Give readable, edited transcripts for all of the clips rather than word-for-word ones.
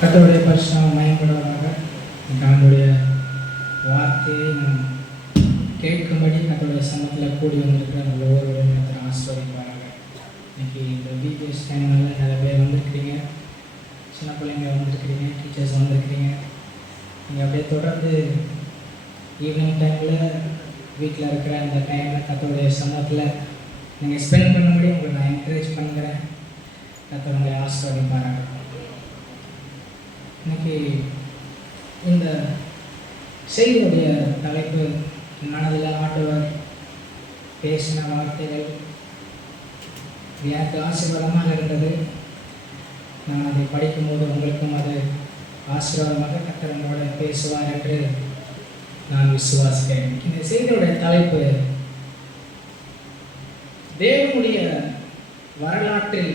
கர்த்தருடைய பரிசுத்தம் மகிமைப்படுவதாக. ஆண்டவருடைய வார்த்தையை நாம் கேட்கும்படி கர்த்தருடைய சமூகத்தில் கூடி வந்திருக்கிற ஒவ்வொருவரையும் கர்த்தர் ஆசீர்வதிப்பாராக. இன்னைக்கு இந்த பிபிஎஸ் டைம்னால நிறைய பேர் வந்திருக்கிறீங்க, சின்ன பிள்ளைங்க வந்திருக்கிறீங்க, டீச்சர்ஸ் வந்திருக்கிறீங்க. நீங்கள் அப்படியே தொடர்ந்து ஈவினிங் டைமில் வீட்டில் இருக்கிற அந்த டைமில் கர்த்தருடைய சமூகத்தில் நீங்கள் ஸ்பெண்ட் பண்ணும்படி உங்களை நான் என்கரேஜ் பண்ணுறேன். கர்த்தர் உங்களை ஆசீர்வதிப்பாராக. இன்னைக்கு இந்த செய்தியுடைய தலைப்பு மனதில் ஆண்டவர் பேசின வார்த்தைகள் எனக்கு ஆசீர்வாதமாக இருந்தது. நான் அதை படிக்கும்போது உங்களுக்கும் அது ஆசீர்வாதமாக கர்த்தர் உங்களோட பேசுவார் என்று நான் விசுவாசிக்கிறேன். இந்த செய்தியுடைய தலைப்பு தேவனுடைய வரலாற்றில்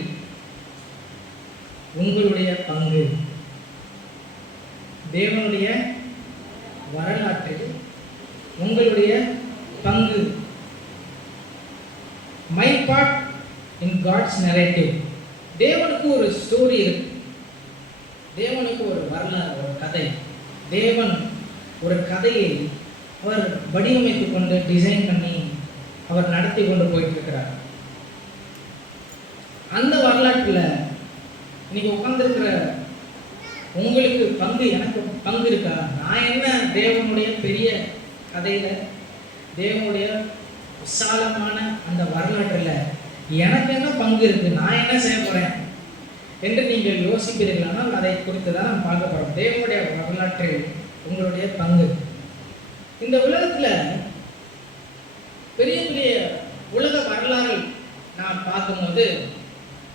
உங்களுடைய பங்கு. தேவனுடைய வரலாற்றில் உங்களுடைய பங்கு. My part in God's narrative. தேவனுக்கு ஒரு ஸ்டோரி இருக்கு, தேவனுக்கு ஒரு வரலாறு, ஒரு கதை. தேவன் ஒரு கதையை அவர் வடிவமைத்து கொண்டு டிசைன் பண்ணி அவர் நடத்தி கொண்டு போயிட்டு இருக்கிறார். அந்த வரலாற்றில் இன்னைக்கு உட்கார்ந்துருக்கிற உங்களுக்கு பங்கு, எனக்கு பங்கு இருக்கா? நான் என்ன தேவனுடைய பெரிய கதையில, தேவனுடைய விசாலமான அந்த வரலாற்றில் எனக்கு என்ன பங்கு இருக்கு, நான் என்ன செய்ய போறேன் என்று நீங்கள் யோசிப்பீர்களானால் அதை குறித்து தான் நாம் பார்க்க போறோம். தேவனுடைய வரலாற்றில் உங்களுடைய பங்கு. இந்த உலகத்துல பெரிய பெரிய உலக வரலாறு நாம் பார்க்கும்போது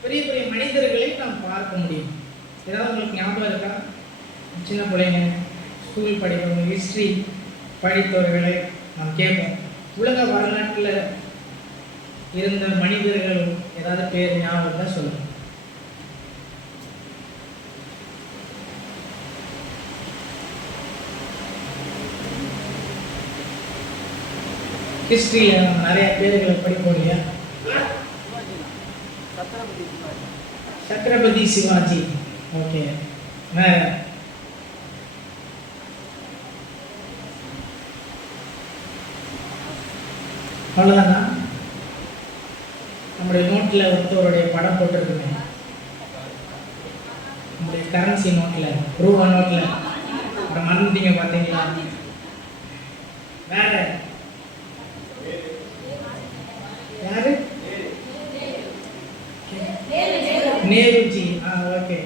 பெரிய பெரிய மனிதர்களை நாம் பார்க்க முடியும். ஏதாவது உங்களுக்கு ஞாபகம் இருக்கா? சின்ன பிள்ளைங்க, ஸ்கூல் படிக்கிறவங்க, ஹிஸ்ட்ரி படித்தவர்களை நாம் கேட்போம். உலக வரலாற்றில் இருந்த மனிதர்கள் ஏதாவது பேர் ஞாபகம் தான் சொல்லுங்க. ஹிஸ்ட்ரியில் நம்ம நிறைய பேர்களை படிப்போம் இல்லையா? சத்ரபதி சிவாஜி. ஓகே, வேற அவ்வளோதானா? நம்முடைய நோட்டில் ஒருத்தவருடைய படம் போட்டிருக்குங்க, நம்முடைய கரன்சி நோட்டில், ரூபா நோட்டில். அப்புறம் மறந்துட்டீங்க பார்த்தீங்களா? வேற யாரு? நேருஜி. ஓகே.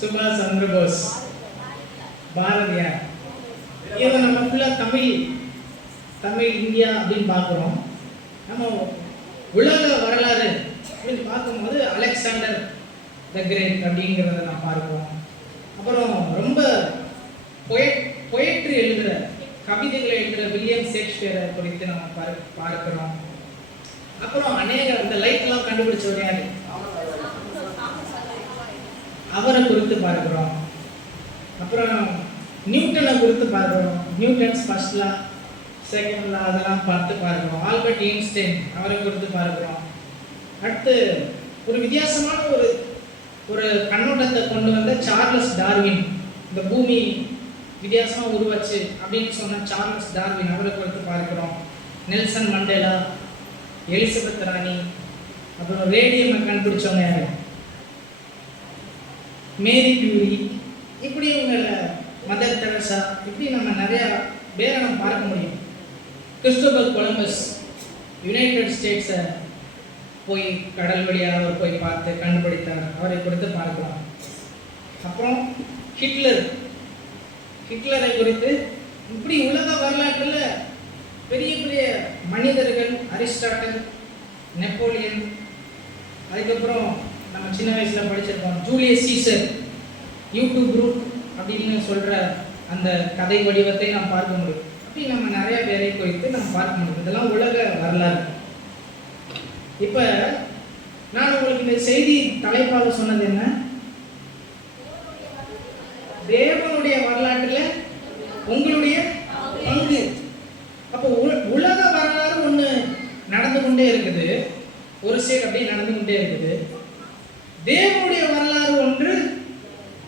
சுபாஷ் சந்திர போஸ், பாரதியார். இதை நம்ம ஃபுல்லாக தமிழ் இந்தியா அப்படின்னு பார்க்குறோம். நம்ம உலக வரலாறு அப்படின்னு பார்க்கும்போது அலெக்சாண்டர் த கிரேட் அப்படிங்கிறத நான் பார்க்குறோம். அப்புறம் ரொம்ப பொயட்ரி எழுதுகிற, கவிதைகளை எழுதுகிற வில்லியம் ஷேக்ஸ்பியரை குறித்து நம்ம பார்க்கிறோம். அப்புறம் அநேக இந்த லைட்லாம் கண்டுபிடிச்சவர் யாரு, அவரை குறித்து பார்க்கிறோம். அப்புறம் நியூட்டனை குறித்து பார்க்கிறோம். நியூட்டன்ஸ் ஃபர்ஸ்ட் லா, செகண்ட் லா, அதெல்லாம் பார்க்கிறோம். ஆல்பர்ட் ஐன்ஸ்டைன், அவரை குறித்து பார்க்கிறோம். அடுத்து ஒரு வித்தியாசமான ஒரு கண்ணோட்டத்தை கொண்டு வந்த சார்லஸ் டார்வின், இந்த பூமி வித்தியாசமாக உருவாச்சு அப்படின்னு சொன்ன சார்லஸ் டார்வின், அவரை குறித்து பார்க்கிறோம். நெல்சன் மண்டேலா, எலிசபெத் ராணி, அப்புறம் ரேடியமை கண்டுபிடிச்சவங்க யாரு, மேரி கியூரி, இப்படி இவங்களை மதர் தெரசா, இப்படி நம்ம நிறைய பேரை நம்ம பார்க்க முடியும். கிறிஸ்டோபர் கொலம்பஸ் யுனைடெட் ஸ்டேட்ஸை போய் கடல் வழியாக அவர் போய் பார்த்து கண்டுபிடித்தார், அவரை குறித்து பார்க்கலாம். அப்புறம் ஹிட்லரை குறித்து, இப்படி உலக வரலாற்றில் பெரிய பெரிய மனிதர்கள், அரிஸ்டாட்டல், நெப்போலியன், அதுக்கப்புறம் நம்ம சின்ன வயசில் படிச்சிருக்கோம் ஜூலியஸ் சீசர், யூடியூப் ரூட் அப்படின்னு சொல்கிற அந்த கதை வடிவத்தை நாம் பார்க்க முடியும். அப்படி நம்ம நிறைய பேரை குறித்து நாம் பார்க்க முடியும். இதெல்லாம் உலக வரலாறு. இப்போ நான் உங்களுக்கு இந்த செய்தி தலைப்பாக சொன்னது என்ன? தேவனுடைய வரலாற்றில் உங்களுடைய பங்கு. அப்போ உலக வரலாறு ஒன்று நடந்து கொண்டே இருக்குது, ஒரு சைடு அப்படியே நடந்து கொண்டே இருக்குது. தேவனுடைய வரலாறு ஒன்று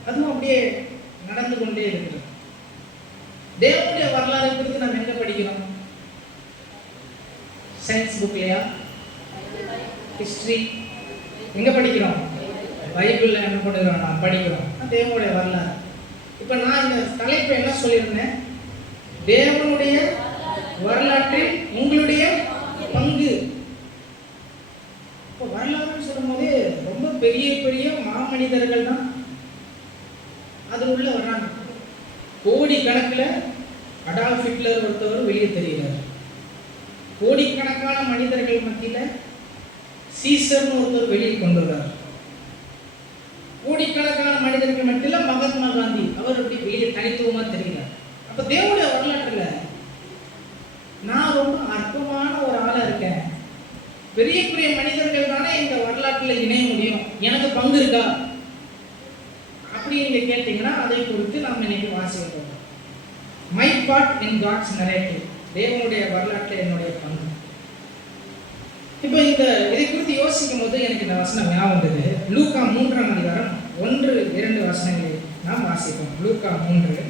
அதுவும் அப்படியே நடந்து கொண்டே இருக்கிறது. தேவனுடைய வரலாறை குறித்து நாம் எங்க படிக்கிறோம்? சயின்ஸ் புக்லையா, ஹிஸ்டரி எங்க படிக்கிறோம்? பைபிள்ல என்ன பண்ணுறோம்? நாம் படிக்கிறோம் தேவனுடைய வரலாறு. இப்ப நான் இந்த தலைப்பு என்ன சொல்லியிருந்தேன்? தேவனுடைய வரலாற்றில் உங்களுடைய பங்கு. இப்போ வரலாறுன்னு சொல்லும் போது ரொம்ப பெரிய பெரிய மாமனிதர்கள் தான் அது உள்ள வர்றாங்க. கோடிக்கணக்கில் அடால்ஃப் ஹிட்லர் ஒருத்தவர் வெளியே தெரிகிறார். கோடிக்கணக்கான மனிதர்கள் மத்தியில் சீசர்னு ஒருத்தர் வெளியே கொண்டு வர்றார். கோடிக்கணக்கான மனிதர்கள் மத்தியில் மகாத்மா காந்தி அவர் அப்படி வெளியே தனித்துவமா தெரிகிறார். அப்ப தேவனுடைய வரலாற்றுல நான் ரொம்ப அற்பமான ஒரு ஆளா இருக்கேன். பெரிய பெரிய மனிதர்கள் தானே இந்த வரலாற்றுல இணைய முடியும், எனக்கு பங்கு இருக்கா அப்படி நீங்க கேட்டீங்கன்னா அதை குறித்து நாம் இன்னைக்கு வாசிக்க போறோம். My part in God's narrative, தேவனுடைய வரலாற்றில் என்னுடைய பங்கு. இப்போ இந்த இதை குறித்து யோசிக்கும் போது எனக்கு இந்த வசனம் ஞாபகம் வந்தது. லூக்கா 3ஆம் அதிகாரம் 1-2 வசனங்களை நாம் வாசிப்போம். லூக்கா 3:1-2.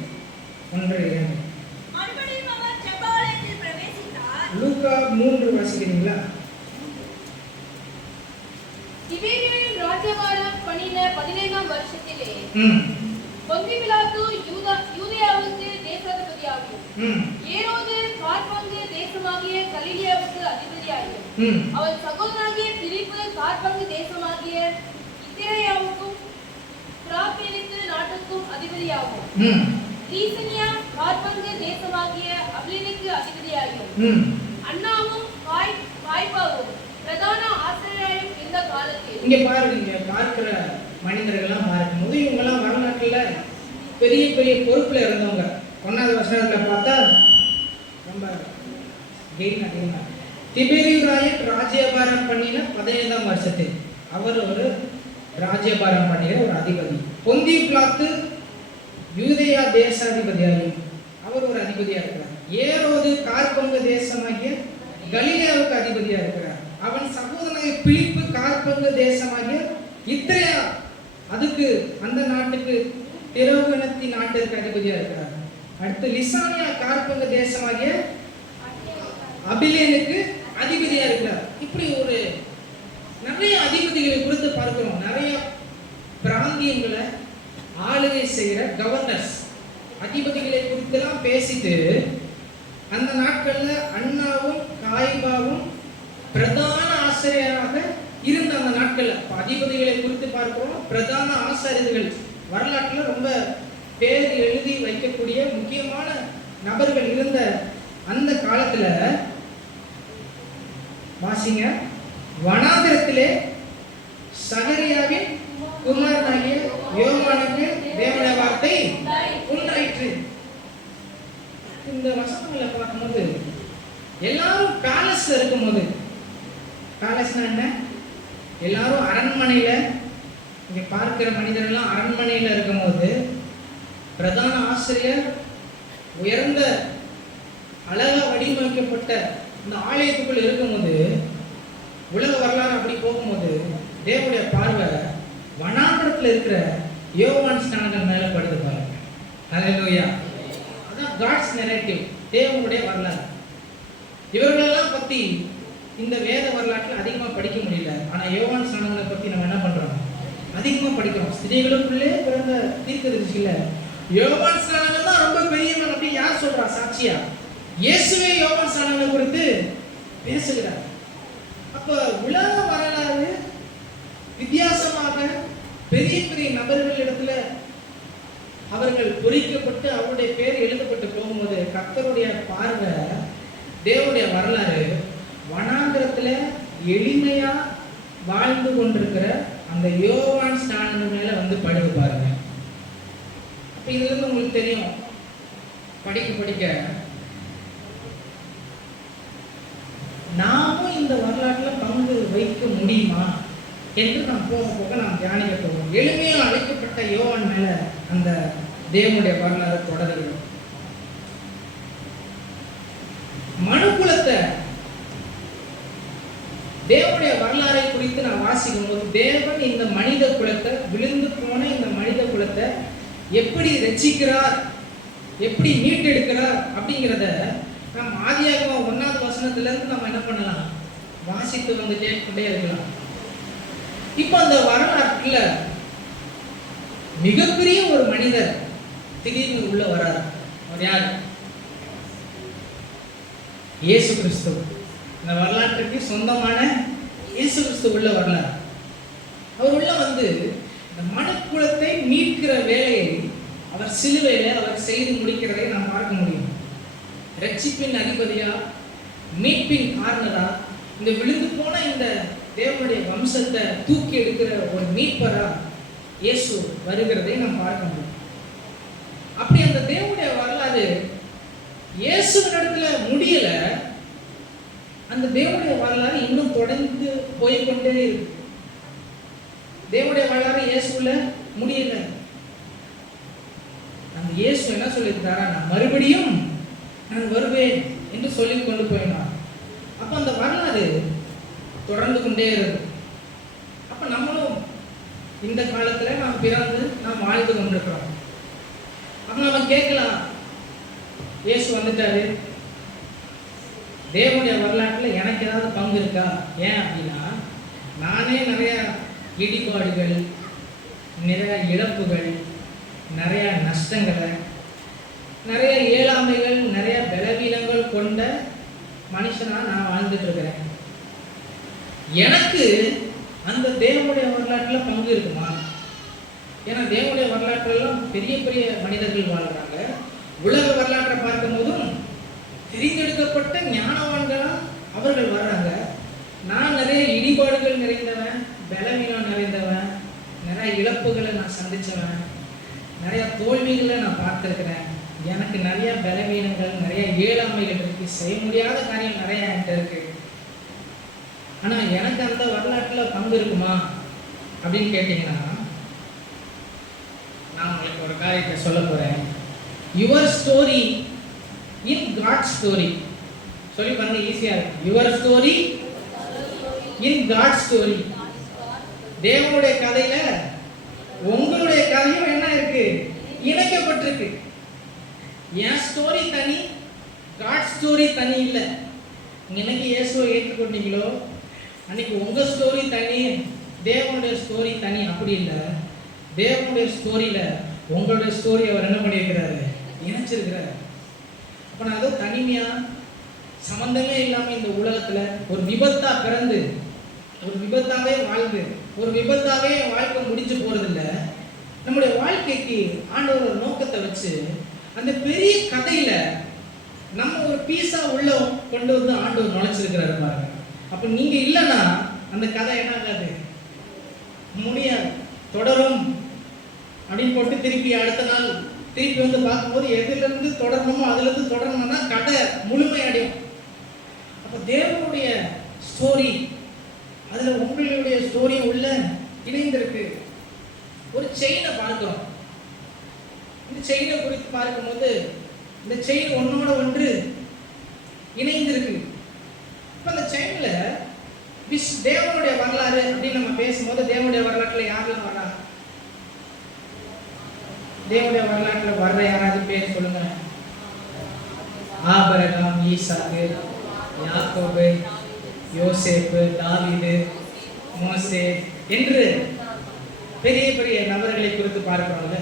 லூக்கா 3 வாசிக்கிறீங்களா? திபேரியின் ராஜ்யபாரம் பண்ணின 15ஆம் வருஷத்திலே பொந்தி பிலாத்து யூதேயாவுக்கு தேசாதிபதியாகியும் ஏரோது காற்பங்கு தேசமாகிய கலிலியாவுக்கு அதிபதியாகியும் அவன் சகோதரனாகிய பிலிப்பு காற்பங்கு தேசமாகிய இத்திரேயாவுக்கும் பிராபேலித்து நாட்டுக்கும் அதிபதியாகும். லீசனியா காற்பங்கு தேசமாகிய அப்லினுக்கு அதிபதியாகியும் அண்ணாவும் காய்பாவும் பிரதான ஆசிரியரும் இந்த காலத்தில். இங்க பாருங்க, இங்க பார்க்கிற மனிதர்கள்லாம் பார்க்கும்போது இவங்கெல்லாம் வரலாற்றுல பெரிய பெரிய பொறுப்புல இருந்தவங்க. 1வது வசனத்துல பார்த்தா ரொம்ப கெயின் அதிகமா. திபேரியு ராயன் ராஜ்யபாரம் பண்ணின 15ஆம் வருஷத்தில் அவர் ஒரு ராஜ்யபாரம் பண்ணுகிற ஒரு அதிபதி. பொந்தியு பிலாத்து யூதேயா தேசாதிபதியாகும், அவர் ஒரு அதிபதியா இருக்கிறார். ஏரோது காற்பங்கு தேசமாகிய கலிலேயாவுக்கு அதிபதியா இருக்கிறார். அவன் சகோதரனாகிய பிலிப்பு காற்பங்கு தேசமாகிய இத்திரேயா, அதுக்கு அந்த நாட்டுக்கு திரோகணத்தி நாட்டிற்கு அதிபதியா இருக்கிறார். அடுத்து லிசானியா காற்பங்கு தேசமாகிய அபிலேனுக்கு அதிபதியா இருக்கிறார். இப்படி ஒரு நிறைய அதிபதிகளை குறித்து பார்க்கிறோம். நிறைய பிராந்தியங்களை ஆளுகை செய்கிற கவர்னர்ஸ் அதிபதிகளை குறித்தெல்லாம் பேசிட்டு அந்த நாட்கள்ல அண்ணாவும் காய்பாவும் பிரதான ஆசிரியராக இருந்த அந்த நாட்கள்ல அதிபதிகளை குறித்து பார்க்கிறோம். பிரதான ஆசிரியர்கள் வரலாற்றுல ரொம்ப பேர் எழுதி வைக்கக்கூடிய முக்கியமான நபர்கள் இருந்த அந்த காலத்துல வாசிங்க, வனாந்திரத்திலே சகரியாவின் குமாரனாகிய யோவானுக்கு தேவனுடைய வார்த்தை உண்டாயிற்று. இந்த வசனங்களை பார்க்கும்போது எல்லாரும் பேலஸ்ல இருக்கும்போது, பேலஸ்னா என்ன? எல்லாரும் அரண்மனையில, இங்க பார்க்கிற மனிதர்கள்லாம் அரண்மனையில இருக்கும்போது பிரதான ஆசிரியர் உயர்ந்த அழகா வடிவமைக்கப்பட்ட இந்த ஆலயத்துக்குள் இருக்கும்போது, உலக வரலாறு அப்படி போகும்போது தேவனுடைய பார்வை வனாந்திரத்தில் இருக்கிற யோவான் ஸ்நானகன் மேல படுது பாருங்க. ஹல்லேலூயா. அதான் காட்ஸ் நரேட்டிவ், தேவனுடைய வரலாறு. இவர்களெல்லாம் பத்தி இந்த வேத வரலாற்றில் அதிகமாக படிக்க முடியல. ஆனா யோவான் ஸ்நானகனை பத்தி நம்ம என்ன பண்றோம்? அதிகமாக படிக்கிறோம். ஸ்திரீகளுக்குள்ளே பிறந்த தீர்க்கதரிசியில யோவான் ஸ்நானகன் தான் ரொம்ப பெரியவன் அப்படி யார் சொல்றா சாட்சியா? இயேசுவே யோவான் ஸ்நானகனை குறித்து பேசுகிறார். அப்ப உலக வரலாறு வித்தியாசமாக பெரிய பெரிய நபர்களிடத்துல அவர்கள் பொறிக்கப்பட்டு அவருடைய பேர் எழுதப்பட்டு போகும்போது கர்த்தருடைய பார்வை தேவனுடைய வரலாறு வனாந்திரத்துல எளிமையா வாழ்ந்து கொண்டிருக்கிற அந்த யோவான் ஸ்நானகன் மேல வந்து படுது பாருங்க. அப்ப இதுல இருந்து உங்களுக்கு தெரியும், படிக்க படிக்க நாமும் இந்த வரலாற்றுல பங்கு வைக்க முடியுமா என்று நாம் போக போக நாம் தியானிக்க போவோம். எளிமையாக அழைக்கப்பட்ட யோவான் மேல அந்த தேவனுடைய வரலாறு தொடர்கிறது. மனுக்குலத்தை தேவனுடைய வரலாறை குறித்து நான் வாசிக்கும் போது தேவன் இந்த மனித குலத்தை, விழுந்து போன இந்த மனித குலத்தை எப்படி ரட்சிக்கிறார், எப்படி மீட்டெடுக்கிறார் அப்படிங்கிறத நம்ம ஆதியாகமம் 1வது வசனத்திலிருந்து நம்ம என்ன பண்ணலாம், வாசித்து வந்துட்டே கொண்டே இருக்கலாம். இப்போ அந்த வரலாற்றுல மிகப்பெரிய ஒரு மனிதர் திடீர்னு உள்ள வரார். அவர் யார்? இயேசு கிறிஸ்து. இந்த வரலாற்றுக்கு சொந்தமான இயேசு கிறிஸ்து உள்ள வரலாறு. அவர் உள்ள வந்து இந்த மனுக்குலத்தை மீட்கிற வேலையை அவர் சிலுவையில அவர் செய்து முடிக்கிறதை நாம் பார்க்க முடியும். ரட்சிப்பின் அதிபதியா, மீட்பின் காரணரா, இந்த விழுந்து போன இந்த தேவனுடைய வம்சத்தை தூக்கி எடுக்கிற ஒரு மீட்பரா இயேசு வருகிறதை நாம் பார்க்க முடியும். அப்படி அந்த தேவனுடைய வரலாறு இயேசுவினிடத்துல முடியல. அந்த தேவனுடைய வரலாறு இன்னும் தொடர்ந்து போய்கொண்டே இருக்கு. தேவனுடைய வரலாறு இயேசுல முடியல. அந்த இயேசு என்ன சொல்லியிருக்காரா, நான் மறுபடியும் நான் வருவேன் என்று சொல்லி கொண்டு போயினார். அப்ப அந்த வரலாறு தொடர்ந்து கொண்டே இருக்கு. அப்ப நம்மளும் இந்த காலத்துல நாம் பிறந்து நாம் வாழ்ந்து கொண்டிருக்கிறோம். அப்ப நம்ம கேட்கலாம், இயேசு வந்துட்டாரு, தேவனுடைய வரலாற்றுல எனக்கு ஏதாவது பங்கு இருக்கா? ஏன் அப்படின்னா, நானே நிறைய இடிபாடுகள், நிறைய இழப்புகள், நிறைய நஷ்டங்களை, நிறைய இயலாமைகள், நிறைய பலவீனங்கள் கொண்ட மனுஷனா நான் வாழ்ந்துட்டு இருக்கிறேன். எனக்கு அந்த தேவனுடைய வரலாற்றுல பங்கு இருக்குமா? ஏன்னா தேவனுடைய வரலாற்றெல்லாம் பெரிய பெரிய மனிதர்கள் வாழ்றாங்க. உலக வரலாற்றை பார்க்கும் போதும் தெரிந்தெடுக்கப்பட்ட ஞானவான்களா அவர்கள் வர்றாங்க. நான் நிறைய இடிபாடுகள் நிறைந்தவன், பலவீனம் நிறைந்தவன், நிறைய இழப்புகளை நான் சந்திச்சவன், நிறைய தோல்விகளை நான் பார்த்துருக்கிறேன். எனக்கு நிறைய பலவீனங்கள், நிறைய இயலாமைகள் இருக்கு, செய்ய முடியாத காரியம் நிறைய என்கிட்ட இருக்கு. ஆனா எனக்கு அந்த வரலாற்றுல பங்கு இருக்குமா அப்படின்னு கேட்டீங்கன்னா, நான் உங்களுக்கு ஒரு காரியத்தை சொல்ல போறேன். Your story in God story. சொல்லி பாருங்க, ஈஸியா இருக்கு. Your story in God story. தேவனுடைய கதையில உங்களுடைய கதையும் என்ன இருக்கு, இணைக்கப்பட்டிருக்கு. என் ஸ்டோரி தனி, காட் ஸ்டோரி தனி இல்லை. இன்னைக்கு இயேசுவை ஏற்றுக்கொண்டீங்களோ அன்னைக்கு உங்க ஸ்டோரி தனி, தேவனுடைய ஸ்டோரி தனி. அப்படி இல்லை, தேவனுடைய ஸ்டோரியில உங்களுடைய ஸ்டோரி அவர் என்ன பண்ணியிருக்கிறாரு, இணைச்சிருக்கிறார். அப்ப நான் ஏதோ தனிமையா சம்பந்தமே இல்லாம இந்த உலகத்துல ஒரு விபத்தா பிறந்து, ஒரு விபத்தாவே வாழ்ந்து, ஒரு விபத்தாவே வாழ்க்கை முடிஞ்சு போறதில்ல. நம்முடைய வாழ்க்கைக்கு ஆண்டவர் ஒரு நோக்கத்தை வச்சு அந்த பெரிய கதையில நம்ம ஒரு பீஸா உள்ள கொண்டு வந்து ஆண்டவர் நுழைச்சிருக்கிறாரு பாருங்க. அப்ப நீங்க இல்லைன்னா அந்த கதை என்ன ஆகாது, முடியாது, தொடரும் அப்படின்னு போட்டு திருப்பி அடுத்த நாள் திருப்பி வந்து பார்க்கும்போது எதுல இருந்து தொடரணுமோ அதுல இருந்து தொடரணும்னா கதை முழுமை அடையும். அப்ப தேவனுடைய ஸ்டோரி அதுல உங்களுடைய ஸ்டோரி உள்ள இணைந்திருக்கு. ஒரு செயினை பார்க்கிறோம். இந்த செயினை குறித்து பார்க்கும்போது இந்த செயின் ஒன்னோட ஒன்று இணைந்திருக்கு. இப்ப அந்த செயின்ல தேவனுடைய வரலாறு அப்படின்னு நம்ம பேசும்போது தேவனுடைய வரலாற்றுல யாரெல்லாம் வரா? தேவனுடைய வரலாற்றுல வர்ற யாராவது பேர் சொல்லுங்க. ஆபிரகாம், ஈசாக்கு, யாக்கோபு, யோசேப்பு, தாவீது, மோசே என்று பெரிய பெரிய நபர்களை குறித்து பார்க்கிறோம்ல.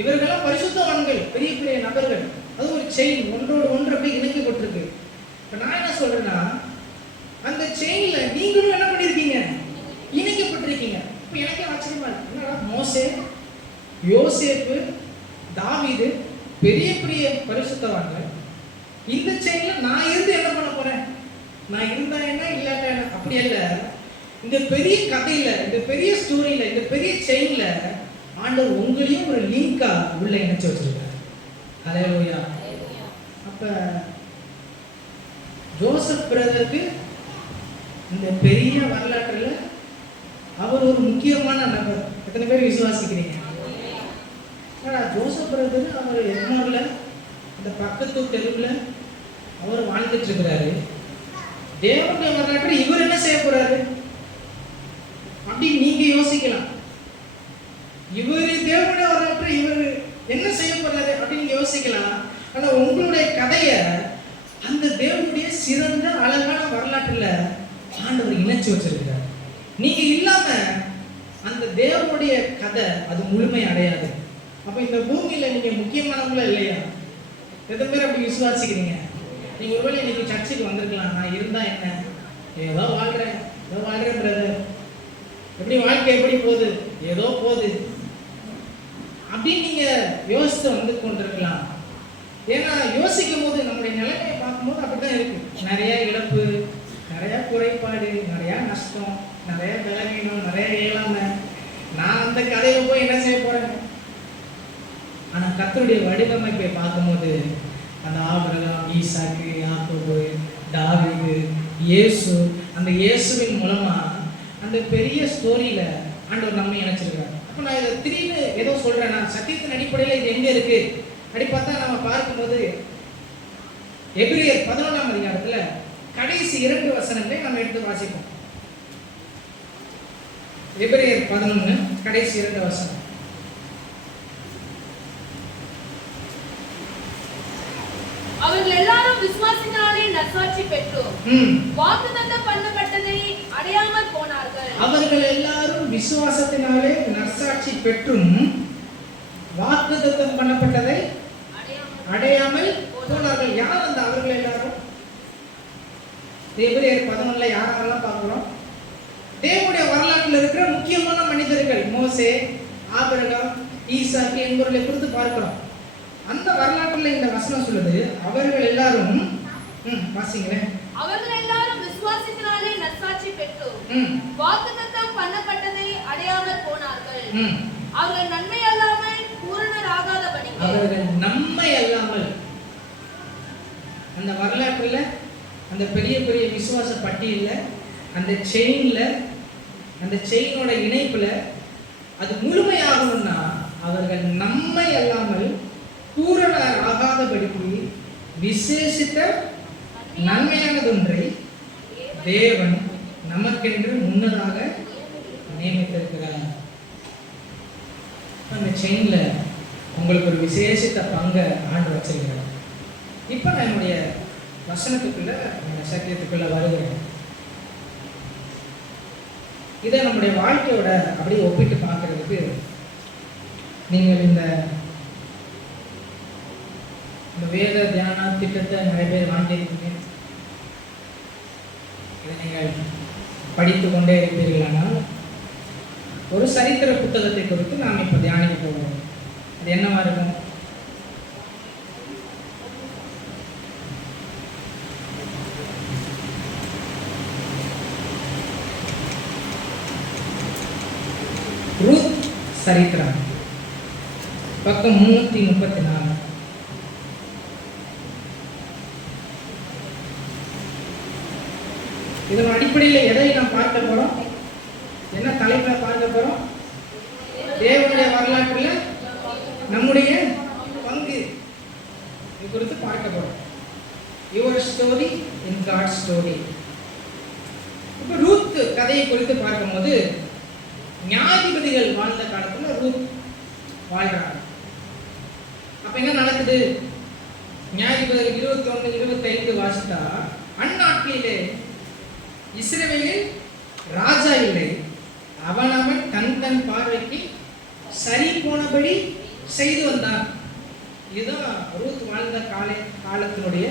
இவர்களெல்லாம் பரிசுத்தவான்கள், பெரிய பெரிய நபர்கள். அது ஒரு செயின், ஒன்றோடு ஒன்று அப்படியே இணைக்கப்பட்டிருக்கு. இப்ப நான் என்ன சொல்றேன்னா, அந்த செயின்ல நீங்களும் என்ன பண்ணிருக்கீங்க, இணைக்கப்பட்டிருக்கீங்க. இப்ப எனக்கே ஆச்சரியமா இருக்கு, என்னடா மோசே, யோசேப்பு, தாவீது பெரிய பெரிய பரிசுத்தவான்கள், இந்த செயின்ல நான் இருந்து என்ன பண்ண போறேன்? நான் இருந்தா என்ன, இல்லாட்டா என்ன? அப்படி அல்ல. இந்த பெரிய கதையில, இந்த பெரிய ஸ்டோரியில, இந்த பெரிய செயின்ல ஆண்டவர் உங்களையும் ஒரு லிங்கா உள்ள இணைச்சு வச்சிருக்காரு. ஹல்லேலூயா. அப்ப ஜோசப் பிரதருக்கு இந்த பெரிய வரலாற்றுல அவர் ஒரு முக்கியமான நபர். எத்தனை பேர் விசுவாசிக்கிறீங்க? ஜோசப் பிரதர் அவர் எக்மோர்ல அந்த பக்கத்து தெருவுல அவர் வாழ்ந்துட்டு இருக்கிறாரு. தேவனுடைய வரலாற்று இவர் என்ன செய்ய போறாரு அப்படி நீங்க யோசிக்கலாம். இவர் தேவனுடைய வரலாற்று யோசிக்கலாம். ஆனா உங்களுடைய கதையை அந்த தேவனுடைய சிறந்த அழகான வரலாற்றுல ஆண்டவர் இணைச்சு வச்சிருக்கிறார். நீங்க இல்லாம அந்த தேவனுடைய கதை அது முழுமை அடையாது. அப்ப இந்த பூமியில நீங்க முக்கியமானவங்களா இல்லையா? எத்தனை பேர் அப்படி விசுவாசிக்கிறீங்க? நீங்க ஒருவேளை இன்னைக்கு சர்ச்சுக்கு வந்திருக்கலாம். நான் இருந்தா என்ன, ஏதோ வாழ்றேன் பிரதர், எப்படி வாழ்க்கை எப்படி போகுது, ஏதோ போகுது அப்படின்னு நீங்க யோசித்து வந்து கொண்டிருக்கலாம். ஏன்னா யோசிக்கும் போது நம்முடைய நிலைமையை பார்க்கும்போது அப்படிதான் இருக்கு. நிறைய இழப்பு, நிறைய குறைபாடு, நிறைய நஷ்டம், நிறைய பலவீனம், நிறைய இயலாமை. நான் அந்த கதையில போய் என்ன செய்ய போறேன்? ஆனா கர்த்தருடைய வடிவமைப்பை பார்க்கும்போது அந்த ஆபிரகாம், ஈசாக்கு, யாக்கோபு, தாவீது, இயேசு, அந்த இயேசுவின் மூலமா அந்த பெரிய ஸ்டோரியில ஆண்டவர் நம்மை இணைச்சிருக்காரு. அப்போ நான் இதை திடீர்னு ஏதோ சொல்றேன், நான் சத்தியத்தின் அடிப்படையில் இது எங்க இருக்கு அப்படி பார்த்தா நம்ம பார்க்கும்போது எபிரேயர் 11ஆம் அதிகாரத்துல கடைசி 2 வசனங்களை நம்ம எடுத்து வாசிப்போம். எபிரேயர் 11 கடைசி 2 வசனம். அவர்கள் எல்லாரும் விசுவாசத்தினாலே நற்சாட்சி பெற்றோம், வாக்குத்தத்தம் பண்ணப்பட்டதை அடையாமல் போனார்கள். அவர்கள் எல்லாரும் விசுவாசத்தினாலே நற்சாட்சி பெற்றும் வாக்குத்தத்தம் பண்ணப்பட்டதை அடையாமல் போனார்கள். யார் அந்த அவர்கள் எல்லாரும்? எபிரேயர் 11ல யாரெல்லாம் பார்க்கிறோம்? தேவனுடைய வரலாற்றில் இருக்கிற முக்கியமான மனிதர்கள். மோசே, ஆபிரகாம், ஈசாக்கு என்பவர்களை குறித்து பார்க்கிறோம். அந்த வரலாற்றில் இந்த வசனம் சொல்லுது, அவர்கள் எல்லாரும் வாசிங்களேன். அவர்கள் எல்லாரும் விசுவாசத்தினாலே நற்சாட்சி பெற்றோம், வாக்குத்தத்தம் பண்ணப்பட்டதை அடையாமல் போனார்கள். அவர்கள் நன்மை அல்லாமல் பூரணராகாதபடிக்கு. அவர்கள் நன்மை அல்லாமல் அந்த வரலாற்றில் அந்த பெரிய பெரிய விசுவாச பட்டியல்ல அந்த செயின்ல அந்த செயினோட இணைப்புல அது முழுமையாகணும்னா அவர்கள் நன்மை அல்லாமல் பூரணர் ஆகாதபடிக்கு விசேஷித்த நன்மையானதொன்றை தேவன் நமக்கென்று முன்னதாக நியமித்திருக்கிறார். அந்த செயின்ல உங்களுக்கு ஒரு விசேஷித்த பங்கை ஆண்டு வச்சிருக்கிறார். இப்போ நான் என்னுடைய வசனத்துக்குள்ள சத்தியத்துக்குள்ள வருகிறேன். இதை நம்முடைய வாழ்க்கையோட அப்படியே ஒப்பிட்டு பார்க்கறதுக்கு நீங்கள் இந்த வேத தியான திட்டத்தை நிறைய பேர் வாங்கியிருக்கீங்க. இதை நீங்கள் படித்து கொண்டே இருப்பீர்களானால் ஒரு சரித்திர புத்தகத்தை குறித்து நாம் இப்போ தியானிக்க போகிறோம். அது என்னவா இருக்கும்? ரூத் சரித்திரம், பக்கம் 334. இதன் அடிப்படையில் எதை நாம் பார்க்க போறோம்? என்ன தலைப்புல பார்க்க போறோம்? தேவனுடைய வரலாற்றில் நம்முடைய பங்கு குறித்து பார்க்க போறோம். Your story in God story. இப்போ ரூத் கதையை குறித்து பார்க்கும்போது நியாயாதிபதிகள் வாழ்ந்த காலத்துல ரூத் வாழ்றாங்க. அப்ப என்ன நடக்குது? நியாயாதிபதிகள் 21-25 வாசித்தா, அந்நாட்களிலே இஸ்ரவேலில் ராஜா இல்லை, அவனவன் தன் தன் பார்வைக்கு சரி போனபடி செய்து வந்தான். இதுதான் ரூத் வாழ்ந்த காலத்தினுடைய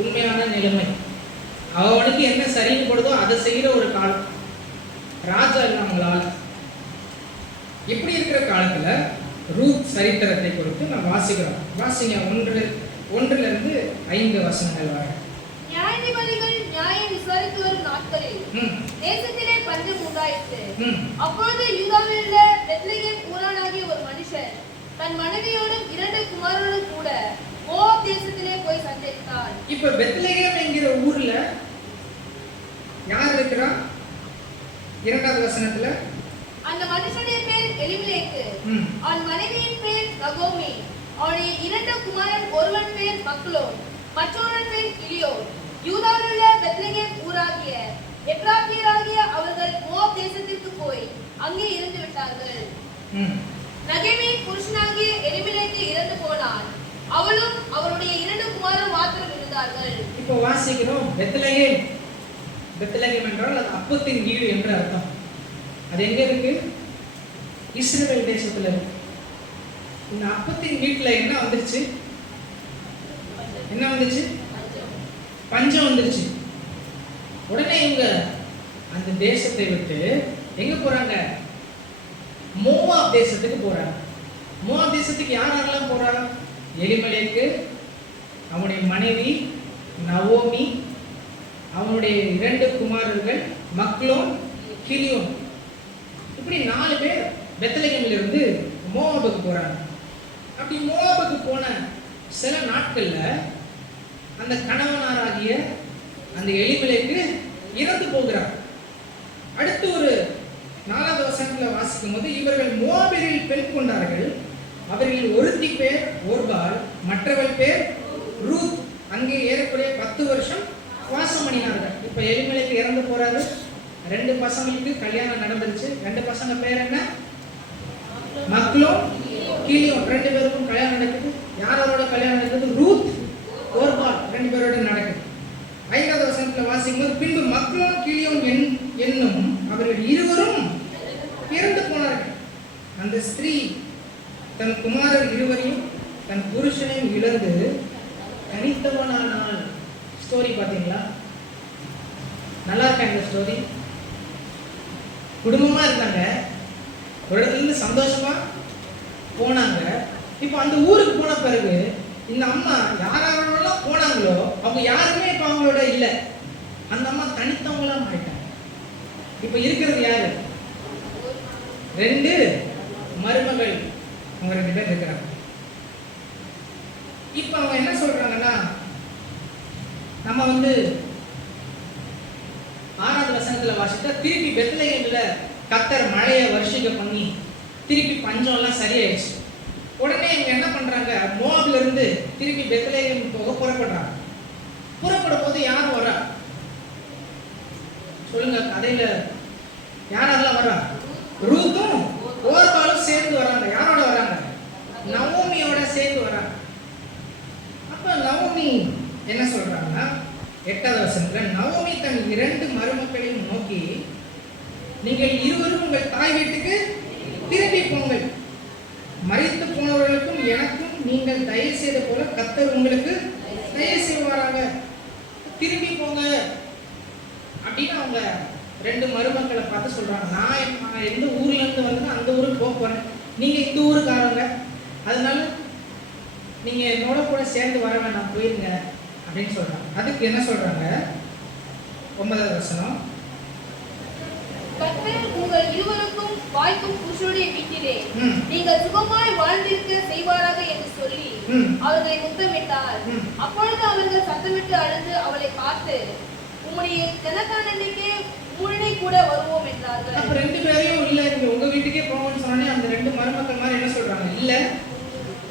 உண்மையான நிலைமை. அவனுக்கு என்ன சரின்னு படுதோ அதை செய்கிற ஒரு காலம். ராஜா இல்லாமலால் இப்படி இருக்கிற காலத்துல ரூத் சரித்திரத்தை குறித்து நான் வாசிக்கிறோம். வாசிங்க 1-5 வசனங்கள் வரை. நியாயாதிபதிகள் நியாயம் விசாரித்து வரும் நாட்களில் தேசத்திலே பஞ்சம் உண்டாயிற்று. அப்பொழுது யூதாவில் உள்ள பெத்லெகேம் ஊரானாகிய ஒரு மனுஷன் தன் மனைவியோடும் 2 குமாரரோடும் கூட மோவாப் தேசத்திலே போய் சஞ்சரித்தான். இப்ப பெத்லெகேம் என்கிற ஊர்ல யார் இருக்கிறா? 2வது வசனத்துல அந்த மனுஷனுடைய பேர் எலிமெலேக்கு, அவன் மனைவியின் பேர் நகோமி, அவனுடைய 2 குமாரன், ஒருவன் பேர் மக்லோன், மற்றொருவன் பேர் கிலியோ. யூதாவில் உள்ள பெத்லெகேம் ஊராகிய எப்ராத்தியராகிய அவர்கள் மோவாப் தேசத்திற்கு போய் அங்கே இருந்து விட்டார்கள். நகோமியின் புருஷனாகிய எலிமெலேக்கு இறந்து போனான். வாசிக்கிறோம் பெத்லகேம். பெத்லகேம் என்றால் அது அப்பத்தின் வீடு என்று அர்த்தம். அது எங்க இருக்கு? இஸ்ரவேல் தேசத்துல இருக்கு. இந்த அப்பத்தின் வீட்டுல என்ன வந்துருச்சு? என்ன வந்துச்சு? பஞ்சம் வந்துருச்சு. உடனே இவங்க அந்த தேசத்தை விட்டு எங்க போறாங்க? மோவாப் தேசத்துக்கு போறாங்க. மோவாப் தேசத்துக்கு யாரெல்லாம் போறாங்க? எலிமெலேக்கு, அவனுடைய மனைவி நவோமி, அவனுடைய 2 குமாரர்கள் மக்லோன், கிலியோன், இப்படி 4 பேர் பெத்லகேமில் இருந்து மோவாபுக்கு போறாங்க. அப்படி மோவாபுக்கு போன சில நாட்கள்ல அந்த கணவனாராகிய அந்த எலிமெலேக்கு இறந்து போகிறார். அடுத்து ஒரு 4வது வசனத்துல வாசிக்கும் போது, இவர்கள் மோவாபியரில் பெண் கொண்டார்கள். அவர்களில் ஒருத்தி பேர் ஓர்பால், மற்றவள் பேர் ரூத். அங்கே ஏறக்குறைய 10 வருஷம் வாசம் பண்ணினார்கள். இப்ப எலிமெலேக்கு இறந்து போறாரு. 2 பசங்களுக்கு கல்யாணம் நடந்துருச்சு. 2 பசங்க பேர் என்ன? மக்லோன், கிலியோன். 2 பேருக்கும் கல்யாணம் நடக்குது. யாரோட கல்யாணம் நடக்குது? ரூத், ஓர்பால் 2 பேரோட நடக்குது. 5வது வசனத்துல வாசிக்கும்போது, பின்பு மக்லோன், கிலியோன் என்னும் அவர்கள் இருவரும் இறந்து போனார்கள். அந்த ஸ்திரீ தன் குமாரர் இருவரையும் தன் புருஷனையும் இழந்து தனித்தவனானாள். ஸ்டோரி பாத்தீங்களா? நல்லா இருக்கா இந்த ஸ்டோரி? குடும்பமா இருந்தாங்க, ஒரு இடத்துல இருந்து சந்தோஷமா போனாங்க. இப்போ அந்த ஊருக்கு போன பிறகு இந்த அம்மா யாரெல்லாம் போனாங்களோ அவங்க யாருமே இப்போ அவங்களோட இல்லை. அந்த அம்மா தனித்தவங்களா மாறிட்டாங்க. இப்போ இருக்கிறது யாரு? 2 மருமகள். அவங்க 2 பேர் இருக்கிறாங்க. இப்போ அவங்க என்ன சொல்றாங்கன்னா, நம்ம 6வது வசனத்துல வாசித்தா, திருப்பி பெத்லகேம்ல கர்த்தர் மழையை வருஷிக்க பண்ணி திருப்பி பஞ்சம் எல்லாம் சரியாயிடுச்சு. உடனே இவங்க என்ன பண்றாங்க? மோவாப்ல இருந்து திருப்பி பெத்லகேம் போக புறப்படுறாங்க. புறப்படும் போது யார் வரா? சொல்லுங்க, கதையில யாரெல்லாம் வரா? ரூத்தும் ஓர்பாலும் சேர்ந்து வராங்க. யாரோட வராங்க? நவோமியோட சேர்ந்து வராங்க. அப்ப நவோமி என்ன சொல்றாங்கன்னா, 8வது வசனத்துல, நவோமி தன் 2 மருமக்களையும் நோக்கி, நீங்கள் இருவரும் உங்கள் தாய் வீட்டுக்கு திரும்பி போங்கள். மரித்து போனவர்களுக்கும் எனக்கும் நீங்கள் தயவு செய்த போல கர்த்தர் உங்களுக்கு தயவு செய்வாராக. திரும்பி போங்க அப்படின்னு அவங்க 2 மருமக்களை பார்த்து சொல்றாங்க. நான் எந்த ஊர்ல இருந்து வந்து அந்த ஊருக்கு போக போறேன், நீங்க இந்த ஊருக்காரங்க, அதனால நீங்க என்னோட கூட சேர்ந்து வர வேண்டாம், போயிருங்க அப்படின்னு சொல்றாங்க. அதுக்கு என்ன சொல்றாங்க? 9வது வசனம், கர்த்தர் உங்கள் இருவருக்கும் வாய்க்கும் புருஷனுடைய வீட்டிலே நீங்கள் சுகமாய் வாழ்ந்திருக்க செய்வாராக என்று சொல்லி அவர்களை முத்தமிட்டார். அப்பொழுது அவர்கள் சத்தமிட்டு அழுது அவளை பார்த்து, உம்முடைய ஜனத்தானண்டைக்கே உடனே கூட வருவோம் என்றார்கள். அப்ப 2 பேரையும் இல்ல நீங்க உங்க வீட்டுக்கே போங்கன்னு சொன்னே அந்த 2 மருமக்கள் மாதிரி என்ன சொல்றாங்க? இல்ல,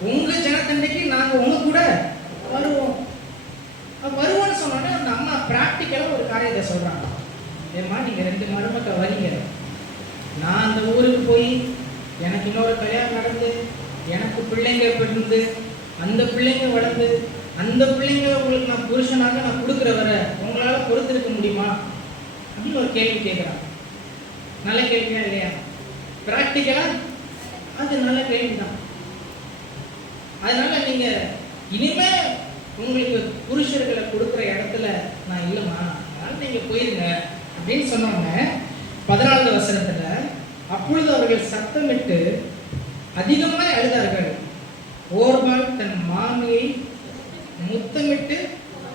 உங்க ஜனத்தண்டைக்கு நாங்க உங்க கூட வருவோம். வருவோம்னு சொன்னோன்னே அந்த அம்மா பிராக்டிக்கலா ஒரு காரியத்தை சொல்றாங்க. ஏம்மா, நீங்க 2 மருமக்கள் வரீங்க, நான் அந்த ஊருக்கு போய் எனக்கு இன்னொரு கல்யாணம் நடந்து எனக்கு பிள்ளைங்க பிறந்து அந்த பிள்ளைங்க வளர்ந்து அந்த பிள்ளைங்க உங்களுக்கு நான் புருஷனாக நான் கொடுக்குற வர உங்களால பொறுத்திருக்க முடியுமா அப்படின்னு ஒரு கேள்வி கேட்குறாங்க. நல்ல கேள்வியா இல்லையா? பிராக்டிக்கலா அது நல்ல கேள்வி தான். அதனால நீங்க இனிமே உங்களுக்கு புருஷர்களை கொடுக்குற இடத்துல நான் இல்லைம்மா, அதனால நீங்க போயிருங்க அப்படின்னு சொன்னோங்க. 14வது வசனத்துல, அப்பொழுது அவர்கள் சத்தமிட்டு அதிகமாய் அழுதார்கள். ஓர்பால் தன் மாமியை முத்தமிட்டு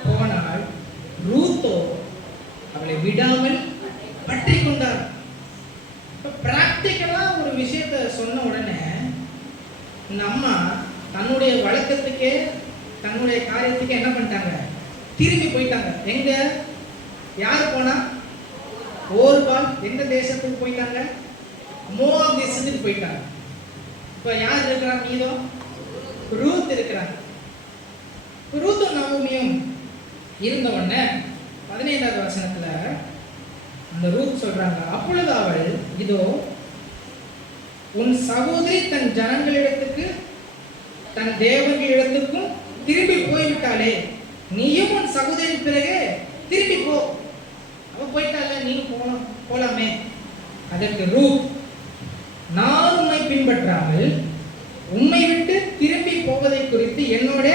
போனால், ரூத்தோ அவளை விடாமல் பற்றி கொண்டார். பிராக்டிக்கலா ஒரு விஷயத்த சொன்ன உடனே இந்த அம்மா தன்னுடைய வழக்கத்துக்கே தன்னுடைய காரியத்துக்கே என்ன பண்ணிட்டாங்க? திரும்பி போயிட்டாங்க. எங்க? யாரு போனா? ஓர்பால் எந்த தேசத்துக்கு போயிட்டாங்க? மோவாப் தேசத்துக்கு போயிட்டாங்க. இப்ப யார் இருக்கிறாங்க? மீதம் ரூத் இருக்கிறாங்க. ரூத்தும் நவோமியும் இருந்த உடனே 15வது வசனத்துல அந்த ரூத் சொல்றாங்க, அப்பொழுது அவள், இதோ உன் சகோதரி தன் ஜனங்களிடத்துக்கு தன் தேவர்களிடத்துக்கும் திரும்பி போய்விட்டாளே, நீயும் உன் சகோதரின் பிறகு திரும்பி போ. அவ போயிட்டால, நீயும் போலாமே. அதற்கு ரூத், நான் உம்மை பின்பற்றாமல் உம்மை விட்டு திரும்பி போவதை குறித்து என்னோட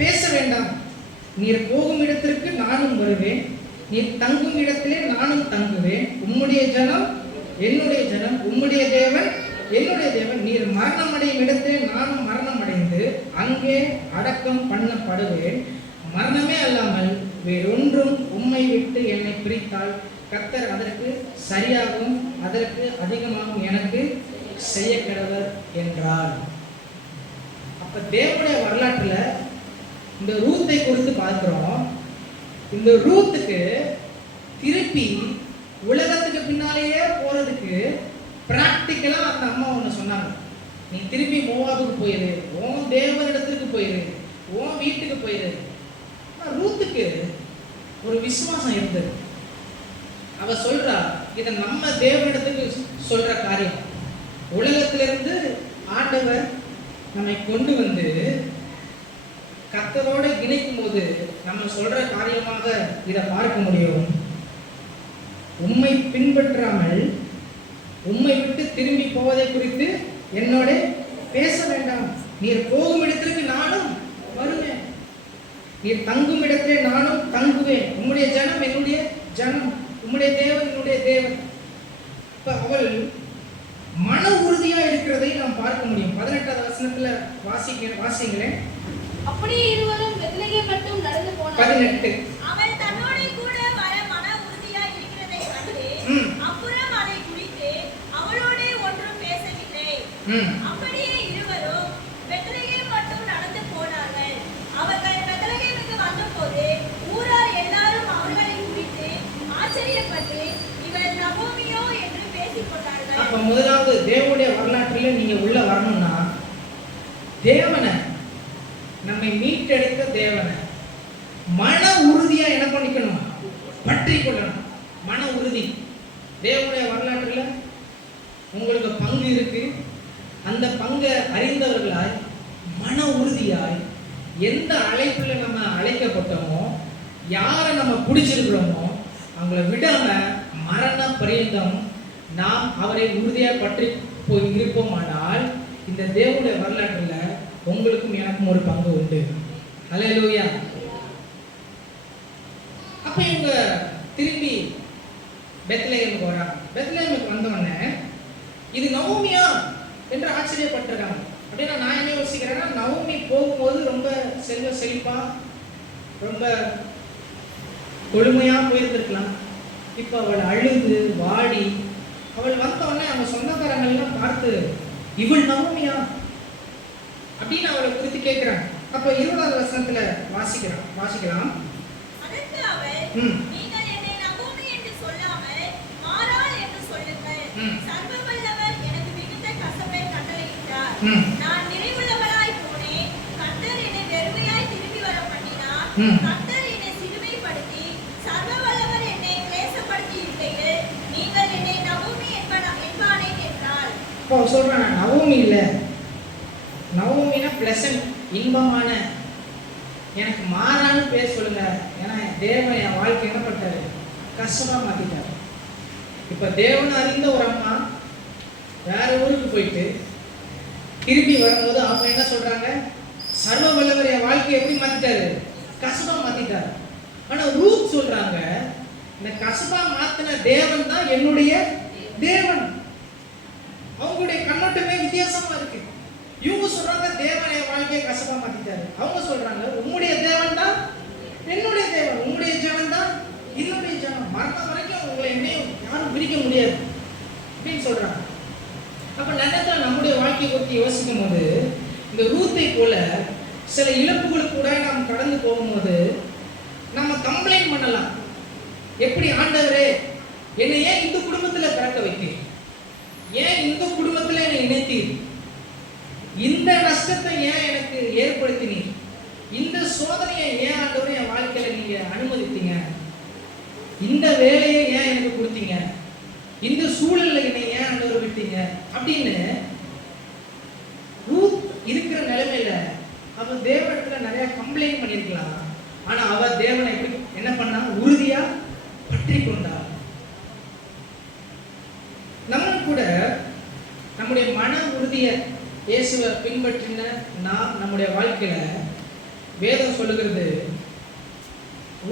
பேச வேண்டாம். நீர் போகும் இடத்திற்கு நானும் வருவேன், நீர் தங்கும் இடத்திலே நானும் தங்குவேன். உம்முடைய ஜனம் என்னுடைய ஜனம், உம்முடைய தேவன் என்னுடைய தேவன். நீர் மரணம் அடையும் இடத்திலே நானும் மரணம் அடைந்து அங்கே அடக்கம் பண்ணப்படுவேன். மரணமே அல்லாமல் வேறொன்றும் உம்மை விட்டு என்னை பிரித்தால் கர்த்தர் அதற்கு சரியாகவும் அதற்கு அதிகமாகவும் எனக்கு செய்ய கடவர் என்றார். அப்ப தேவனுடைய வரலாற்றுல இந்த ரூத்தை குறித்து பார்க்கிறோம். இந்த ரூத்துக்கு திருப்பி உலகத்துக்கு பின்னாலேயே போறதுக்கு பிராக்டிக்கலா அந்த அம்மா ஒண்ணு சொன்னாங்க. நீ திரும்பி மோவாபுக்கு போயிரு, உன் தேவனிடத்துக்கு போயிரு, உன் வீட்டுக்கு போயிரு. ரூத்துக்கு ஒரு விசுவாசம் இருந்தது. அவ சொல்றா, இதை நம்ம தேவனிடத்துக்கு சொல்ற காரியம். உலகத்திலிருந்து ஆண்டவர் நம்மை கொண்டு வந்து கர்த்தரோட இணைக்கும் போது நம்ம சொல்ற காரியமாக இதை பார்க்க முடியும். உம்மை பின்பற்றாமல் உம்மை விட்டு திரும்பி போவதை குறித்து என்னோட பேச வேண்டாம். நீர் போகும் இடத்திற்கு நானும் வருவேன், நீர் தங்கும் இடத்திலே நானும் தங்குவேன். உம்முடைய ஜனம் என்னுடைய ஜனம், உம்முடைய தேவன் என்னுடைய தேவன். இப்ப அவள் மன உறுதியா இருக்கிறதை நாம் பார்க்க முடியும். 18வது வசனத்துல வாசிங்களேன். அப்படியே இருவரும் பெத்லகேம் மட்டும் நடந்து போனார்கள். 18. அவள் தன்னோட கூட வர மன உறுதியா இருக்கிறதை கண்டு அப்புறம் அதை குறித்து அவளோட ஒன்றும் பேசவில்லை. அப்படியே இருவரும் பெத்லகேம் மட்டும் நடந்து போனார்கள். அவர்கள் பெத்லகேமுக்கு வந்தபோது ஊரார் எல்லாரும் அவர்களை குறித்து ஆச்சரியப்பட்டு இவர் நகோமியோ என்று பேசிக் கொண்டார்கள். அப்ப முதலாவது தேவனுடைய வரலாற்றில நீங்க உள்ள வரணும்னா, தேவனை, நம்மை மீட்டெடுத்த தேவனை மன உறுதியா என்ன பண்ணிக்கணும்? பற்றி கொள்ளணும். மன உறுதி. தேவனுடைய வரலாற்றுல உங்களுக்கு பங்கு இருக்கு. அந்த பங்கை அறிந்தவர்களாய் மன உறுதியாய் எந்த அழைப்புல நம்ம அழைக்கப்பட்டோமோ, யாரை நம்ம பிடிச்சிருக்கிறோமோ அவங்கள விடாம மரண பரியந்தம் நாம் அவரை உறுதியா பற்றி போய் இருப்போமானால் இந்த தேவனுடைய வரலாற்றுல உங்களுக்கும் எனக்கும் ஒரு பங்கு உண்டு. அல்லேலூயா. அப்ப இவங்க திரும்பி பெத்லகேமுக்கு வராங்க. பெத்லகேமுக்கு வந்த உடனே இது நவோமியா என்று ஆச்சரியப்பட்டிருக்காங்க. அப்படின்னா நான் என்ன யோசிக்கிறேன்னா, நவோமி போகும்போது ரொம்ப செல்வ செழிப்பா ரொம்ப கொழுமையா போயிருந்திருக்கலாம். இப்ப அவள் அழுது வாடி, அவள் வந்த உடனே அவங்க சொந்தக்காரங்கள்லாம் பார்த்து இவள் நவோமியா அப்படின்னு அவளை குறித்து கேட்கிறாங்க. அப்ப 20வது வசனத்துல வாசிக்கலாம். அதற்கு அவள், நீங்கள் என்னை நகோமி என்று சொல்லாமல் மாறாள் என்று சொல்லுங்கள். சர்வ வல்லவர் எனக்கு மிகுந்த கசப்பை கட்டளையிட்டார். நான் நிறைவுள்ளவளாய் போனேன். கர்த்தர் என்னை வெறுமையாய் திரும்பி வர பண்ணினார். கர்த்தர் என்னை சிறுமைப்படுத்தி சர்வ வல்லவர் என்னை கிளேசப்படுத்தி இருக்கையில் நீங்கள் என்னை நகோமி என்பானேன் என்றாள். இப்போ சொல்றேன், நவோமி இல்லை, நவோமினா பிளசன்ட், இன்பமான. எனக்கு மாறான்னு பேர் சொல்லுங்க. ஏன்னா தேவன் என் வாழ்க்கை என்ன பண்ணிட்டாரு? கஷ்டமா மாத்திட்டாரு. இப்ப தேவன் அறிந்த ஒரு அம்மா வேற ஊருக்கு போயிட்டு திரும்பி வரும்போது அவங்க என்ன சொல்றாங்க? சர்வ வல்லவர் என் வாழ்க்கையை எப்படி மாத்திட்டாரு? கஷ்டமா மாத்திட்டாரு. ஆனா ரூத் சொல்றாங்க, இந்த கஷ்டமா மாத்தின தேவன் தான் என்னுடைய தேவன். அவங்களுடைய கண்ணோட்டமே வித்தியாசமா இருக்கு. இவங்க சொல்றாங்க தேவன் என் வாழ்க்கையை கஷ்டமா மாத்திட்டாரு. அவங்க சொல்றாங்க உம்முடைய தேவன் தான் என்னுடைய தேவன், உம்முடைய ஜனம் தான் என்னுடைய ஜனம், மரணம் வரைக்கும் உங்களை என்னையும் யாரும் பிரிக்க முடியாது அப்படின்னு சொல்றாங்க. அப்ப நேரத்தில் நம்முடைய வாழ்க்கையை பற்றி யோசிக்கும் போது இந்த ரூத்தை போல சில இழப்புகளுக்கு கூட நாம் கடந்து போகும்போது நம்ம கம்ப்ளைண்ட் பண்ணலாம். எப்படி ஆண்டவரே என்னை ஏன் இந்த குடும்பத்தில் பிறக்க வைத்தீர்? ஏன் இந்த குடும்பத்தில் என்னை இணைத்தீர்? இந்த நஷ்டத்தை ஏன் எனக்கு ஏற்படுத்தினீர்? இந்த சோதனையை ஏன் ஆண்டவரே என் வாழ்க்கையில நீங்க அனுமதித்தீங்க? இந்த வேலையை ஏன் எனக்கு கொடுத்தீங்க? இந்த சூழல்ல என்னை ஏன் ஆண்டவர் விட்டீங்க அப்படின்னு ரூத் இருக்கிற நிலைமையில அவன் தேவனிடத்துல நிறைய கம்ப்ளைண்ட் பண்ணியிருக்கலாம். ஆனா அவர் தேவனை என்ன பண்ணா? உறுதியா பற்றி கொண்டார். நம்மளும் கூட நம்முடைய மன உறுதியை இயேசுவை பின்பற்றின நாம் நம்முடைய வாழ்க்கையில வேதம் சொல்லுகிறது,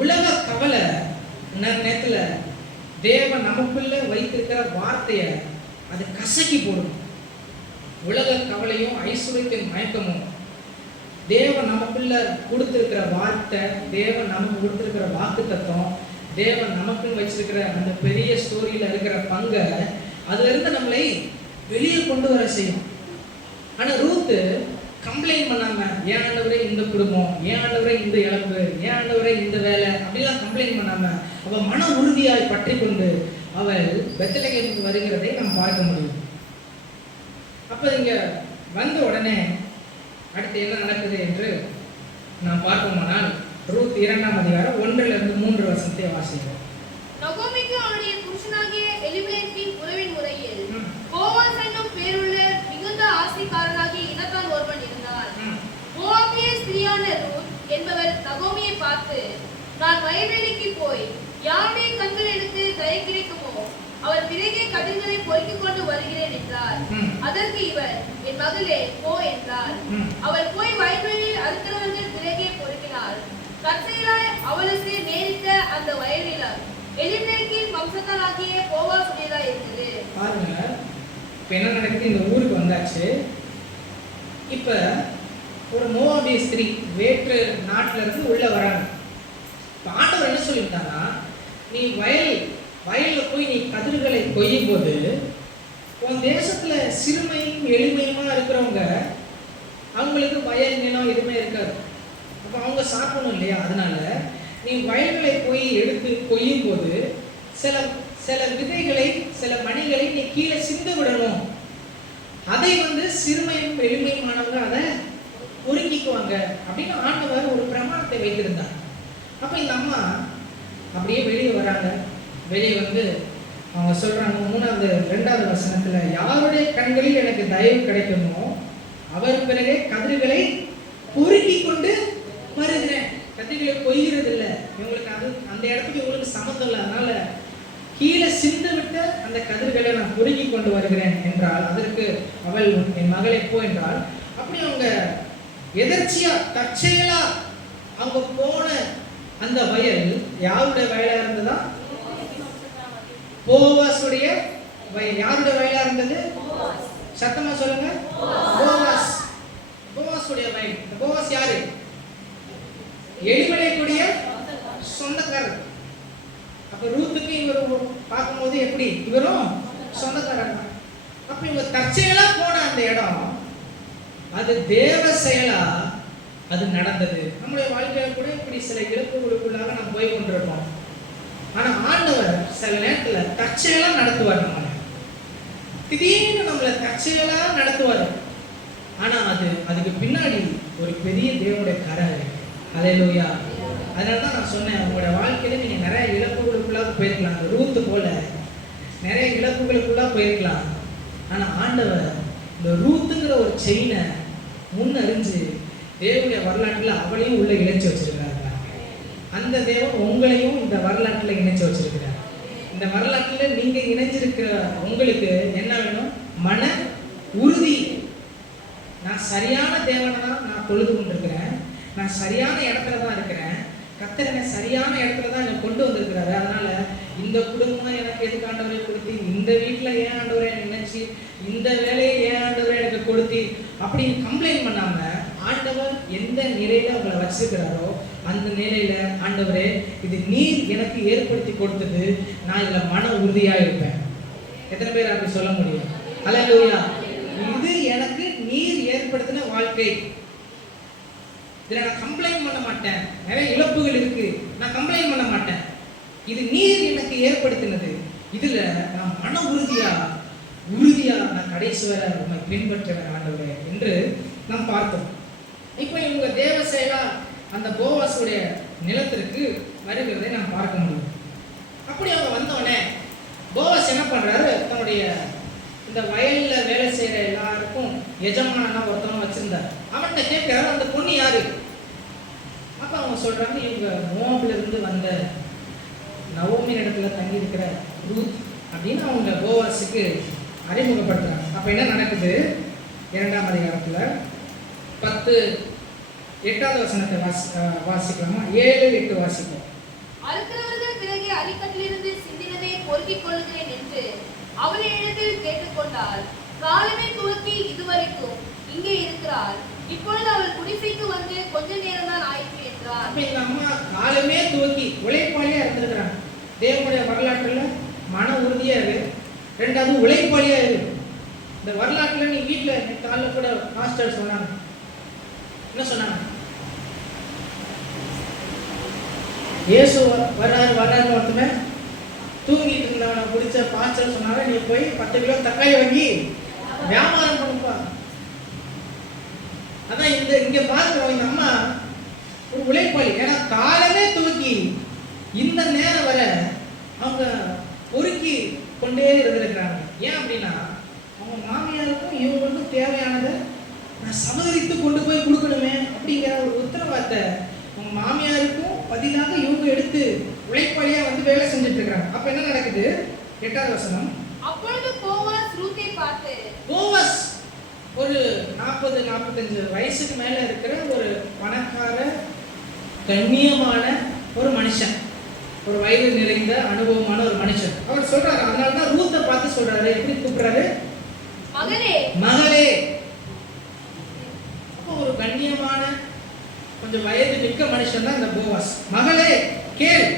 உலக கவலை நேரத்துல தேவன் நமக்குள்ள வைத்திருக்கிற வார்த்தையை அது கசக்கி போடும். உலக கவலையும் ஐஸ்வர்யத்தின் மயக்கமும் தேவன் நமக்குள்ள கொடுத்திருக்கிற வார்த்தை, தேவன் நமக்கு கொடுத்திருக்கிற வாக்கு தத்துவம், தேவன் நமக்குன்னு வச்சிருக்கிற அந்த பெரிய ஸ்டோரியில இருக்கிற பங்கை அதுல இருந்து நம்மளை வெளியே கொண்டு வர செய்யும். ஆனா ரூத்து கம்ப்ளைண்ட் பண்ணாம, ஏன் ஆண்டவரே இந்த குடும்பம், ஏன் ஆண்டவரே இந்த இழப்பு, ஏன் ஆண்டவரே இந்த வேலை அப்படிலாம் கம்ப்ளைண்ட் பண்ணாம அவள் மன உறுதியாய் பற்றி கொண்டு அவள் பெத்லகேமுக்கு வருகிறதை நாம் பார்க்க முடியும். அப்ப இங்க வந்த உடனே அடுத்து என்ன நடக்குது என்று நாம் பார்ப்போமானால் ரூத் 2ஆம் அதிகாரம் 1-3 வசனத்தை வாசிக்கிறோம். நகோமிக்கு அவனுடைய புருஷனாகிய எலிமெலேக்கின் உறவின் முறையில் போவாஸ் என்னும் பேருள்ள மிகுந்த ஆசைக்காரனாகிய இனத்தான் ஒருவன் இருந்தார். மோவாபிய ஸ்திரியான ரூத் என்பவர் நகோமியை பார்த்து, நான் வயல்வெளிக்கு போய் யாருடைய கண்கள் எனக்கு தயை கிடைக்குமோ அவர் பிறகே கதிர்களை பொறுக்கிக் கொண்டு வருகிறேன் என்றார். அதற்கு இவர், என் மகளே போ என்றார். அவள் போய் வயல்வெளியில் அறுக்கிறவர்கள் பிறகே பொறுக்கினார். தற்செயலாய் அவளுக்கு நேரிட்ட அந்த வயல்நிலம் எலிமெலேக்கின் வம்சத்தாராகிய போவாஸ் உடையதா இருந்தது. பாருங்க, இப்ப என்ன நடக்குது? இந்த ஊருக்கு வந்தாச்சு. இப்ப ஒரு மோவாபிய ஸ்திரீ வேற்று நாட்டுல இருந்து உள்ள வராங்க. இப்ப ஆண்டவர் என்ன சொல்லிட்டாங்கன்னா, நீ வயல்ல போய் நீ கதிர்களை கொய்யும் போது உன் தேசத்துல சிறுமையும் எளிமையுமா இருக்கிறவங்க, அவங்களுக்கு வயல் நிலம் எதுவுமே இருக்காது. அப்ப அவங்க சாப்பிடணும் இல்லையா? அதனால நீ வயல்களை போய் எடுத்து கொய்யும் போது சில விதைகளை, சில மணிகளை நீ கீழே சிந்த விடணும். அதை சிறுமையும் எளிமையுமானவங்க அதை பொறுக்கிக்குவாங்க அப்படின்னு ஆண்டவர் ஒரு பிரமாணத்தை வைத்திருந்தார். அப்ப இந்த அம்மா அப்படியே வெளியே வராங்க. வெளியே அவங்க சொல்றாங்க 2வது வசனத்துல, யாருடைய கண்களில் எனக்கு தயவு கிடைக்குமோ அவர் பிறகு கதிர்களை பொறுக்கி கொண்டு வருகிறேன். கதிர்களை கொய்கிறது இல்லை இவங்களுக்கு, அது அந்த இடத்துக்கு இவங்களுக்கு சம்மந்தம் இல்லை. அதனால கீழே சிந்து விட்ட அந்த கதிர்களை நான் பொறுக்கி கொண்டு வருகிறேன் என்றால், அதற்கு அவள், என் மகளை போ என்றால், அப்படி அவங்க எதர்ச்சியா தற்செயலா அவங்க போன அந்த வயல் யாருடைய வயலா இருந்ததா? போவாசுடைய வயல். யாருடைய வயலா இருந்தது? சத்தமா சொல்லுங்க. போவாஸ். போவாசுடைய வயல். போவாஸ் யாரு? எலிமெலேக்குடைய சொந்தக்காரர். அப்ப ரூத்துக்கு இவர் பார்க்கும்போது எப்படி? இவரும் சொந்தக்காரர் தான். அப்ப இவங்க தற்செயலா போன அந்த இடம் அது தேவ செயலா அது நடந்தது. நம்முடைய வாழ்க்கையில கூட இப்படி சில இழப்புகளுக்குள்ளாக நாம் போய் கொண்டிருப்போம். ஆனா ஆண்டவர் சில நேரத்துல தற்செயலா நடத்துவார். நம்மளை திடீர்னு நம்மளை தற்செயலா நடத்துவார். ஆனா அதுக்கு பின்னாடி ஒரு பெரிய தேவனுடைய கரை இருக்கு. ஹல்லேலூயா. அதனாலதான் நான் சொன்னேன், உங்களுடைய வாழ்க்கையில நீங்க நிறைய இழப்புகளுக்குள்ளாக போயிருக்கலாம். அந்த ரூத்து போல நிறைய இழப்புகளுக்குள்ளாக போயிருக்கலாம். ஆனா ஆண்டவர் இந்த ரூத்துங்கிற ஒரு செயினை முன்னறிஞ்சு தேவனுடைய வரலாற்றில் அவளையும் உள்ள இணைச்சு வச்சிருக்கிறாங்க. அந்த தேவன் உங்களையும் இந்த வரலாற்றில் இணைச்சு வச்சிருக்கிறார். இந்த வரலாற்றில் நீங்க இணைஞ்சிருக்கிற உங்களுக்கு என்ன வேணும்? மன உறுதி. நான் சரியான தேவனை தான் நான் தொழுது கொண்டிருக்கிறேன், நான் சரியான இடத்துல தான் இருக்கிறேன், கர்த்தர் என்னை சரியான இடத்துல தான் என்னை கொண்டு வந்திருக்கிறாரு. அதனால இந்த குடும்பம் எனக்கு எதுக்கு ஆண்டவரை கொடுத்து, இந்த வீட்டில் ஏன் ஆண்டவரை நினைச்சு, இந்த வேலையை ஏன் ஆண்டவரை எனக்கு கொடுத்து அப்படின்னு கம்ப்ளைண்ட் பண்ணாம, ஆண்டவர் எந்த நிலையில உங்களை வச்சிருக்கிறாரோ அந்த நிலையில, ஆண்டவரே இது நீர் எனக்கு ஏற்படுத்தி கொடுத்தது, நான் இதுல மன உறுதியா இருப்பேன். எத்தனை பேர் அப்படி சொல்ல முடியும்? ஹல்லேலூயா. இது எனக்கு நீர் ஏற்படுத்தின வாழ்க்கை, இதுல நான் கம்ப்ளைண்ட் பண்ண மாட்டேன். நிறைய இழப்புகள் இருக்கு, நான் கம்ப்ளைண்ட் பண்ண மாட்டேன். இது நீர் எனக்கு ஏற்படுத்தினது, இதுல நான் மன உறுதியா நான் கடைசி வரை உண்மை பின்பற்றுவேன் ஆண்டவரே என்று நாம் பார்த்தோம். இப்போ இவங்க தேவ செயலா அந்த போவாசுடைய நிலத்திற்கு வருகிறதை நாம் பார்க்க முடியும். அப்படி அவங்க வந்தோடனே போவாஸ் என்ன பண்றாரு? தன்னுடைய இந்த வயல்ல வேலை செய்யற எல்லாருக்கும் எஜமானா ஒருத்தவங்க வச்சிருந்தார். அவன்கிட்ட கேட்கிறாரு, அந்த பொண்ணு யாரு? அப்ப அவங்க அவங்க சொல்றாங்க இவங்க மோவாபில இருந்து வந்த நவோமி இடத்துல தங்கி இருக்கிற ரூத் அப்படின்னு அவங்க போவாஸுக்கு அறிமுகப்படுத்துறாங்க. அப்ப என்ன நடக்குது? 2ஆம் அதிகாரத்துல 8வது வசனத்தை வாசிக்கலாமா? 7, 8 வாசிப்போம். அறுக்கிறவர்கள் பிறகு அரிக்கட்டிலிருந்து சிந்தினதை பொறுக்கிக் கொள்கிறேன் என்று அவளிடத்தில் கேட்டுக்கொண்டாள். காலமே துவக்கி இதுவரைக்கும் இங்கே இருக்கிறாள். இப்பொழுது அவள் குடிசைக்கு வந்து கொஞ்ச நேரம் தான் ஆயிற்று என்றார். அப்ப எங்க அம்மா காலமே துவக்கி உழைப்பாளியா இருந்திருக்கிறாங்க. தேவனுடைய வரலாற்றுல மன உறுதியா இருக்கு. 2வது உழைப்பாளியா இருக்கு. இந்த வரலாற்றுல நீ வீட்டுல காலைல கூட மாஸ்டர் சொன்னாங்க. என்ன சொன்னாங்க? இயேசு வர்றாரு ஒருத்தனை தூங்கிட்டு இருந்தவனை பிடிச்ச பாஸ்டர் சொன்னாங்க, நீ போய் 10 கிலோ தக்காளி வாங்கி வியாபாரம் பண்ணுப்பா. அதான் இங்க பார்க்கிறோம், இந்த அம்மா ஒரு உழைப்பாளி. ஏன்னா காலமே தூக்கி இந்த நேரம் வர அவங்க பொறுக்கி கொண்டே இருந்திருக்கிறாங்க. ஏன் அப்படின்னா அவங்க மாமியாருக்கும் இவங்களுக்கும் தேவையானதை நான் சமகரித்து கொண்டு போய் கொடுக்கணுமே அப்படிங்கிற ஒரு உத்தரவாதத்தை அவங்க மாமியாருக்கும் பதிலாக இவங்க எடுத்து உழைப்பாளியா வந்து வேலை செஞ்சுட்டு இருக்காங்க. அப்ப என்ன நடக்குது? 8வது வசனம். அப்பொழுது போவாஸ் ரூத்தை பார்த்து, போவாஸ் ஒரு 40-45 வயசுக்கு மேல இருக்கிற ஒரு பணக்கார கண்ணியமான ஒரு மனுஷன், ஒரு வயது நிறைந்த அனுபவமான ஒரு மனுஷன். அவர் சொல்றாரு, அதனாலதான் ரூத்தை பார்த்து சொல்றாரு. எப்படி கூப்பிடுறாரு? மகளே. மகளே. அப்போ ஒரு கண்ணியமான கொஞ்சம் வயது மிக்க மனுஷன் தான் இந்த போவாஸ். மகளே கேள்.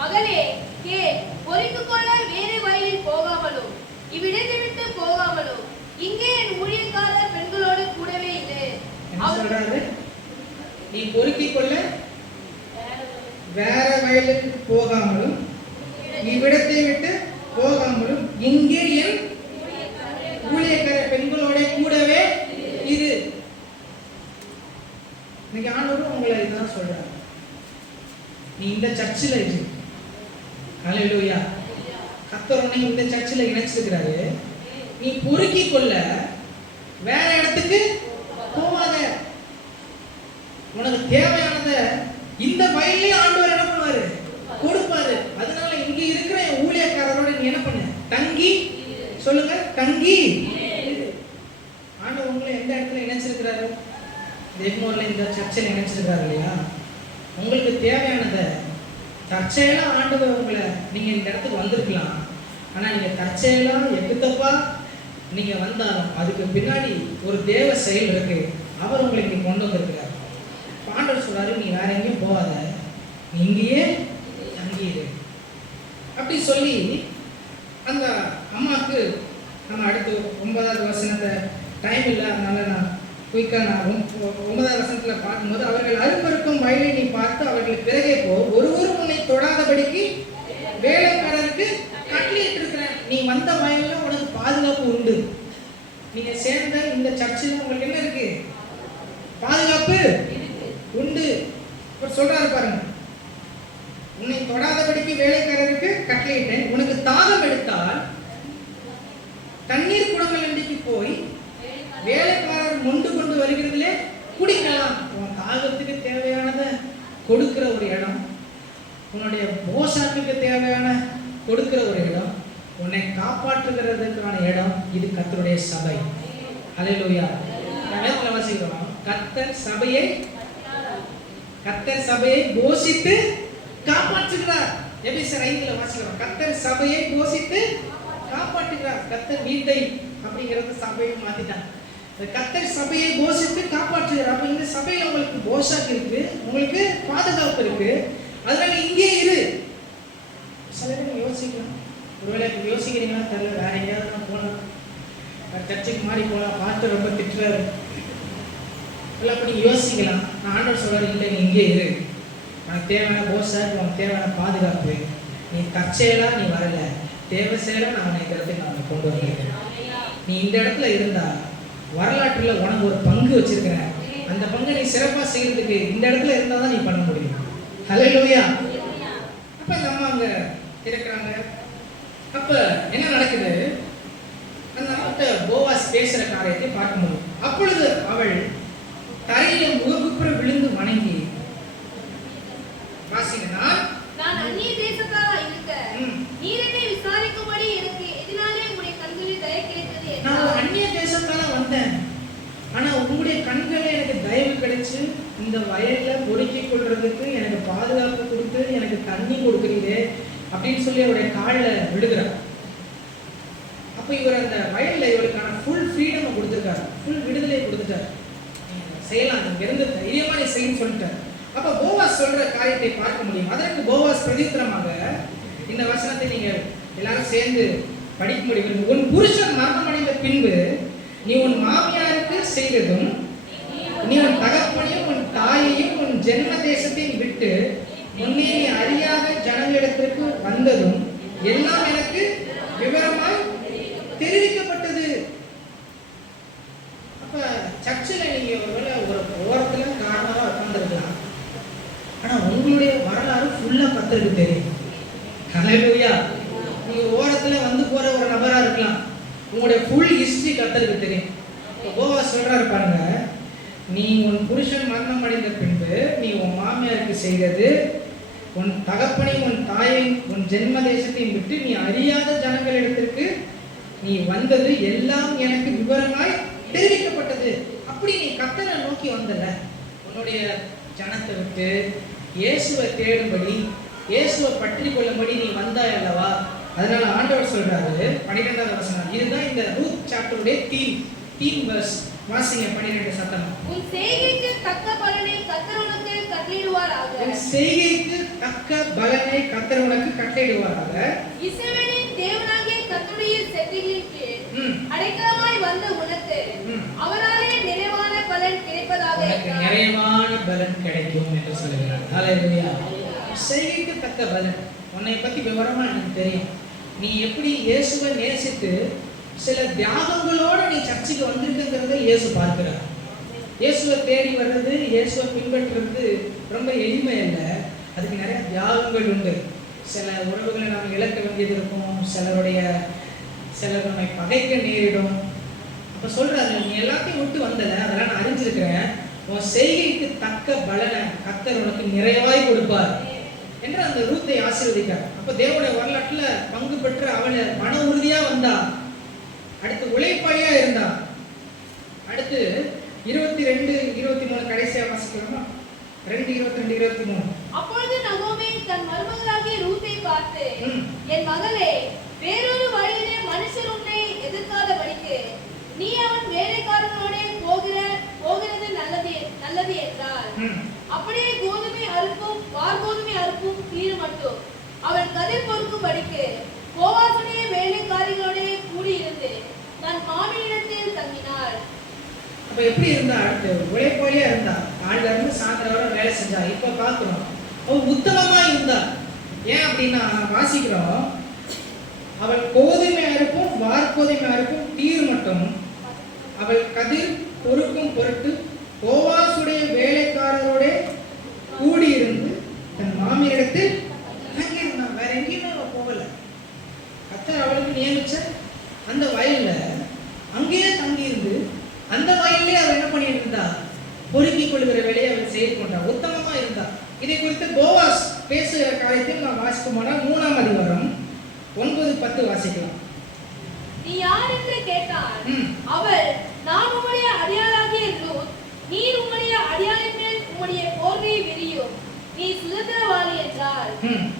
மகளே கேள், பொறித்துக் கொள்ள வேறு வயலில் போகாமலும் இவ்விடத்தை விட்டு போகாமலும் இங்கே என் ஊழியக்காரர் பெண்களோடு கூடவே இல்லை. என்ன சொல்றாரு? நீ பொறுக்கிக் கொள்ள வேற வயலுக்கு போகாமலும் இவ்விடத்தை விட்டு போகாமலும் இங்கே என் ஊழியக்கார பெண்களோட கூடவே இரு. இன்னைக்கு ஆண்டவரும் உங்களை இதுதான் சொல்றாரு. நீ இந்த சர்ச்சில் இரு. ஹல்லேலூயா. கர்த்தர் உன்னை இந்த சர்ச்சில் இணைச்சிருக்கிறாரு. நீ பொறுக்கிக் கொள்ள வேற இடத்துக்கு போவாத. உனக்கு தேவையானத இந்த வயல்லே ஆண்டவர் என்ன பண்ணுவாரு? கொடுப்பாரு. அதனால இங்க இருக்கிற ஊழியக்காரரோட நீ என்ன பண்ணு? தங்கி சொல்லுங்க, தங்கி. ஆண்டவர் உங்களை எந்த இடத்துல இணைச்சிருக்கிறாரு? எக்மோர்ல இந்த சர்ச்சில் இணைச்சிருக்கிறாரு இல்லையா? உங்களுக்கு தேவையானத தற்செயலா ஆண்டவர் உங்களை, நீங்க இந்த இடத்துக்கு வந்திருக்கலாம், ஆனா நீங்க தற்செயலா எக்குத்தப்பா நீங்க வந்தாலும் அதுக்கு பின்னாடி ஒரு தேவ செயல் இருக்கு. அவர் உங்களை இங்க கொண்டு வந்திருக்கிறார். ஆண்டவர் சொல்றாரு, நீ வேற எங்கேயும் போகாத, நீ இங்கேயே தங்கிடு அப்படி சொல்லி அந்த அம்மாவுக்கு நம்ம அடுத்து 9வது வசனத்தை டைம் இல்லை, அதனால நான் குயிக்காக நான் 9வது வசனத்தில் பார்க்கும்போது, அவர்கள் அறுப்பறுக்கும் வயலை நீ பார்த்து அவர்கள் பிறகே போ, ஒருவரும் உன்னை தொடாதபடிக்கு வேலைக்காரருக்கு கட்டளையிட்டு இருக்கிறேன். நீ வந்த வயலில் உனக்கு பாதுகாப்பு உண்டு. நீங்க சேர்ந்த இந்த சர்ச்சில் உங்களுக்கு என்ன இருக்கு? பாதுகாப்பு உண்டு. அவர் சொல்றாரு பாருங்க, உன்னை தொடாதபடிக்கு வேலைக்காரருக்கு கட்டளையிட்டேன். உனக்கு தாகம் எடுத்தால் தண்ணீர் குடங்கள் அண்டிக்கு போய் வேலைக்காரர் மொண்டு கொண்டு வருகிறதுலே குடிக்கலாம். உன் தாகத்துக்கு தேவையானதை கொடுக்கிற ஒரு இடம், உன்னுடைய போஷாக்குக்கு தேவையான கொடுக்கிற ஒரு இடம், உன்னை காப்பாற்றுகிறதுக்கான இடம். இது கர்த்தருடைய சபை. ஹல்லேலூயா. வேதத்துல வாசிக்கிறோம், கர்த்தர் சபையை போஷித்து காப்பாற்றுகிறார். எபேசியர் 5ல வாசிக்கிறோம், கர்த்தர் சபையை போஷித்து காப்பாற்றுகிறார். கர்த்தர் வீட்டை அப்படிங்கிறது சபையை மாத்திட்டாங்க. கர்த்தர் சபையை போஷித்து காப்பாற்றுகிறார். அப்ப இந்த சபையில உங்களுக்கு போஷாக்கு இருக்கு, உங்களுக்கு பாதுகாப்பு இருக்கு. அதனால இங்கே இரு. சில பேர் யோசிக்கலாம், ஒருவேளை யோசிக்கிறீங்களா தெரியல, வேற எங்கேயாவது போகலாம், சர்ச்சைக்கு மாறி போகலாம், பார்த்து ரொம்ப திட்டுறாரு இல்லை, அப்படி யோசிக்கலாம். நான் ஆண்டவர் சொல்றாரு, இல்லை நீ இங்கே இரு, உனக்கு தேவையான போஷாக்கு, உனக்கு தேவையான பாதுகாப்பு, நீ தற்செயலா நீ வரல, தேவை செயலா நான் உன்னை இந்த இடத்துக்கு நான் கொண்டு வந்திருக்கேன். நீ இந்த இடத்துல இருந்தா வரலாற்றுல உனக்கு ஒரு பங்கு வச்சிருக்கிறேன். அந்த பங்கை நீ சிறப்பாக செய்யறதுக்கு இந்த இடத்துல இருந்தால் தான் நீ பண்ண முடியும். ஹல்லேலூயா. அப்ப இந்த அம்மா அங்க இருக்கிறாங்க. அப்ப என்ன நடக்குது? அந்த அம்மாட்ட போவாஸ் பேசுற காரியத்தை பார்க்க முடியும். அப்பொழுது அவள் தரையில முககுப்புற விழுந்து வணங்கி வாசிங்க. நான் அந்நிய தேசத்தாரா இருக்க நீர் என்னை விசாரிக்கும்படி எனக்கு எதனாலே உம்முடைய கண்களில் தயை கிடைத்தது என்றார். நான் அந்நிய தேசத்தால வந்தேன், ஆனா உங்களுடைய கண்களே எனக்கு தயவு கிடைச்சு இந்த வயல்ல பொறுக்கிக் கொள்றதுக்கு எனக்கு பாதுகாப்பு கொடுத்து எனக்கு தண்ணி கொடுக்குறீங்க அப்படின்னு சொல்லி அவருடைய காலில் விழுகிறார். அப்போ இவர் அந்த வயல்ல இவருக்கான ஃபுல் ஃப்ரீடம் கொடுத்துருக்காரு, ஃபுல் விடுதலை கொடுத்துட்டார். செய்யலாம், இங்க இருந்து தைரியமா நீ செய்யன்னு சொல்லிட்டார். அப்ப போவாஸ் சொல்ற காரியத்தை பார்க்க முடியும். அதற்கு போவாஸ் பிரதித்திரமாக இந்த வசனத்தை நீங்க எல்லாரும் சேர்ந்து படிக்க முடியும். உன் புருஷன் மரணமடைந்த பின்பு நீ உன் மாமியாருக்கு செய்ததும், நீ உன் தகப்பனையும் உன் தாயையும் உன் ஜென்ம தேசத்தையும் விட்டு முன்னே நீ அறியாத ஜனங்களிடத்திற்கு வந்ததும் எல்லாம் எனக்கு விவரமாய் தெரிவிக்கப்பட்டது. அப்ப சர்ச்சில் நீங்க ஒருவேளை ஒரு ஓரத்துல காரணமா உட்கார்ந்துருக்கலாம், ஆனா உங்களுடைய வரலாறு ஃபுல்லா கர்த்தருக்கு தெரியும். ஹல்லேலூயா. நீங்க ஓரத்துல வந்து போற ஒரு நபரா இருக்கலாம், உங்களுடைய ஃபுல் ஹிஸ்டரி கர்த்தருக்கு தெரியும். போவாஸ் சொல்றாரு பாருங்க, நீ உன் புருஷன் மரணம் அடைந்த பின்பு நீ உன் மாமியாருக்கு செய்தது, உன் தகப்பனையும் உன் தாயையும் உன் ஜென்ம தேசத்தையும் விட்டு நீ அறியாத ஜனங்களிடத்திற்கு நீ வந்தது எல்லாம் எனக்கு விவரமாய் தெரிவிக்கப்பட்டது. அப்படி நீ கர்த்தரை நோக்கி வந்தல, உன்னுடைய ஜனத்தை விட்டு இயேசுவை தேடும்படி இயேசுவை பற்றி கொள்ளும்படி நீ வந்தாய் அல்லவா. அதனால ஆண்டவர் சொல்றாரு 12வது வசனம், இதுதான் இந்த ரூத் சாப்டருடைய தீம் வெர்ஸ். வாசிங்க 12 சத்தம். உன் செய்கைக்கு தக்க பலனை கர்த்தர் உனக்கு கட்டளையிடுவாராக. உன் செய்கைக்கு தக்க பலனை கர்த்தர் உனக்கு கட்டளையிடுவாராக. இஸ்ரவேலின் தேவனாகிய கர்த்தருடைய செட்டைகளின் கீழ் அடைக்கலமாய் வந்த உனக்கு அவராலே நிறைவான பலன் கிடைப்பதாக. உனக்கு நிறைவான பலன் கிடைக்கும் என்று சொல்லுகிறார். ஹல்லேலூயா. செய்கைக்கு தக்க பலன். உன்னை பத்தி விவரமா எனக்கு தெரியும். நீ எப்படி இயேசுவை நேசித்து சில தியாகங்களோட நீ சர்ச்சுக்கு வந்திருக்குங்கிறத இயேசு பார்க்கிறார். இயேசுவை தேடி வர்றது, இயேசுவை பின்பற்றுறது ரொம்ப எளிமை இல்லை, அதுக்கு நிறைய தியாகங்கள் உண்டு. சில உறவுகளை நாம் இழக்க வேண்டியது இருக்கும், சிலர் நம்மை பகைக்க நேரிடும். அப்ப சொல்றாரு, நீ எல்லாத்தையும் விட்டு வந்தல, அதெல்லாம் நான் அறிஞ்சிருக்கிறேன், உன் செய்கைக்கு தக்க பலனை கர்த்தர் உனக்கு நிறைவாய் கொடுப்பார் என்று அந்த ரூத்தை ஆசீர்வதிக்கார். அப்ப தேவனுடைய வரலாற்றுல பங்கு பெற்று அவளை மன உறுதியா வந்தா, அடுத்து உழைப்பாளியா இருந்தா. அடுத்து 22-23 கடைசியா வாசிக்கலாமா? 2:22-23. அப்பொழுது நகோமி தன் மருமகளாகிய ரூத்தை பார்த்து, என் மகளே, வேறொரு வழியிலே மனுஷர் உன்னை எதிர்க்காதபடிக்கு நீ அவன் வேலைக்காரர்களோட போகிறது நல்லது என்றார். அப்படியே கோதுமை அறுப்பும் வார்கோதுமை அறுப்பும் தீரும் மட்டும் அவன் கதிர் பொறுக்கும்படிக்கு போவாசுடைய வேலைக்காரிகளோட கூடியிருந்து தன் மாமியிடத்தில் தங்கினாள். அப்ப எப்படி இருந்தா? அடுத்து உழைப்பாளியா இருந்தா, காலையில இருந்து சாயந்தரம் வரை வேலை செஞ்சா. இப்ப பாக்குறோம் அவ உத்தமமா இருந்தா. ஏன் அப்படின்னா வாசிக்கிறோம், அவள் கோதுமை அறுப்பும் வார்கோதுமை அறுப்பும் தீர் மட்டும் அவள் கதிர் பொறுக்கும் பொருட்டு போவாசுடைய வேலைக்காரரோட கூடியிருந்து தன் மாமியிடத்தில் தங்கியிருந்தான். வேற எங்கேயுமே அவள் போகல. கர்த்தர் அவளுக்கு நியமிச்ச அந்த வயல்ல அங்கேயே தங்கியிருந்து அந்த வயல்லே அவள் என்ன பண்ணிட்டு இருந்தா? பொறுக்கிக் கொள்கிற வேலையை அவள் செய்து கொண்டா, உத்தமமா இருந்தா. இதை குறித்து போவாஸ் பேசுகிற காரியத்தில் நாம் வாசிக்குமானால் 3ஆம் அதிகாரம் 9-10 வாசிக்கலாம். நீ யார் என்று கேட்டான். அவள், நான் உம்முடைய அடியாளாகிய ரூத், நீர் உம்முடைய அடியாளின் மேல் உம்முடைய போர்வையை விரியும், நீ சுதந்திரவாளி என்றாள்.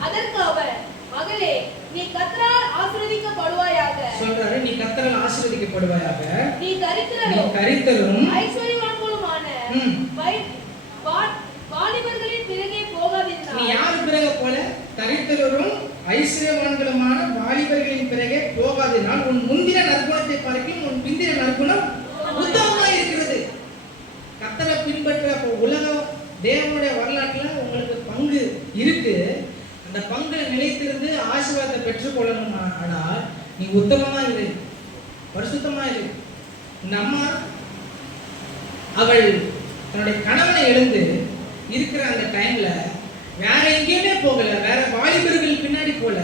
அதற்கு அவள், மகளே, நீ கர்த்தரால் ஆசீர்வதிக்கப்படுவாயாக. சொல்றாரு, நீ கர்த்தரால் ஆசீர்வதிக்கப்படுவாயாக. நீ தரித்திரரும் ஐஸ்வர்யவான்களுமான வாலிபர்களின் பிறகே போகாதிருந்தாய். நீ யார் பிறகு போல? தரித்திரரும் ஐஸ்வர்யவான்களுமான வாலிபர்களின் பிறகே போகாதினால் உன் முந்தின நற்குணத்தை பார்க்கும் உன் பிந்தின நற்குணம் உத்தமமா இருக்கிறது. கர்த்தரை பின்பற்ற உலகம் தேவனுடைய வரலாற்றுல உங்களுக்கு பங்கு இருக்கு. அந்த பங்குல நிலைத்திருந்து ஆசீர்வாதத்தை பெற்றுக்கொள்ளணும். ஆனால் நீ உத்தமமா இரு, பரிசுத்தமா இரு. இந்த அம்மா அவள் தன்னுடைய கணவனை எழுந்து இருக்கிற அந்த டைம்ல வேற எங்கேயுமே போகல, வேற வாலிபர்கள் பின்னாடி போல.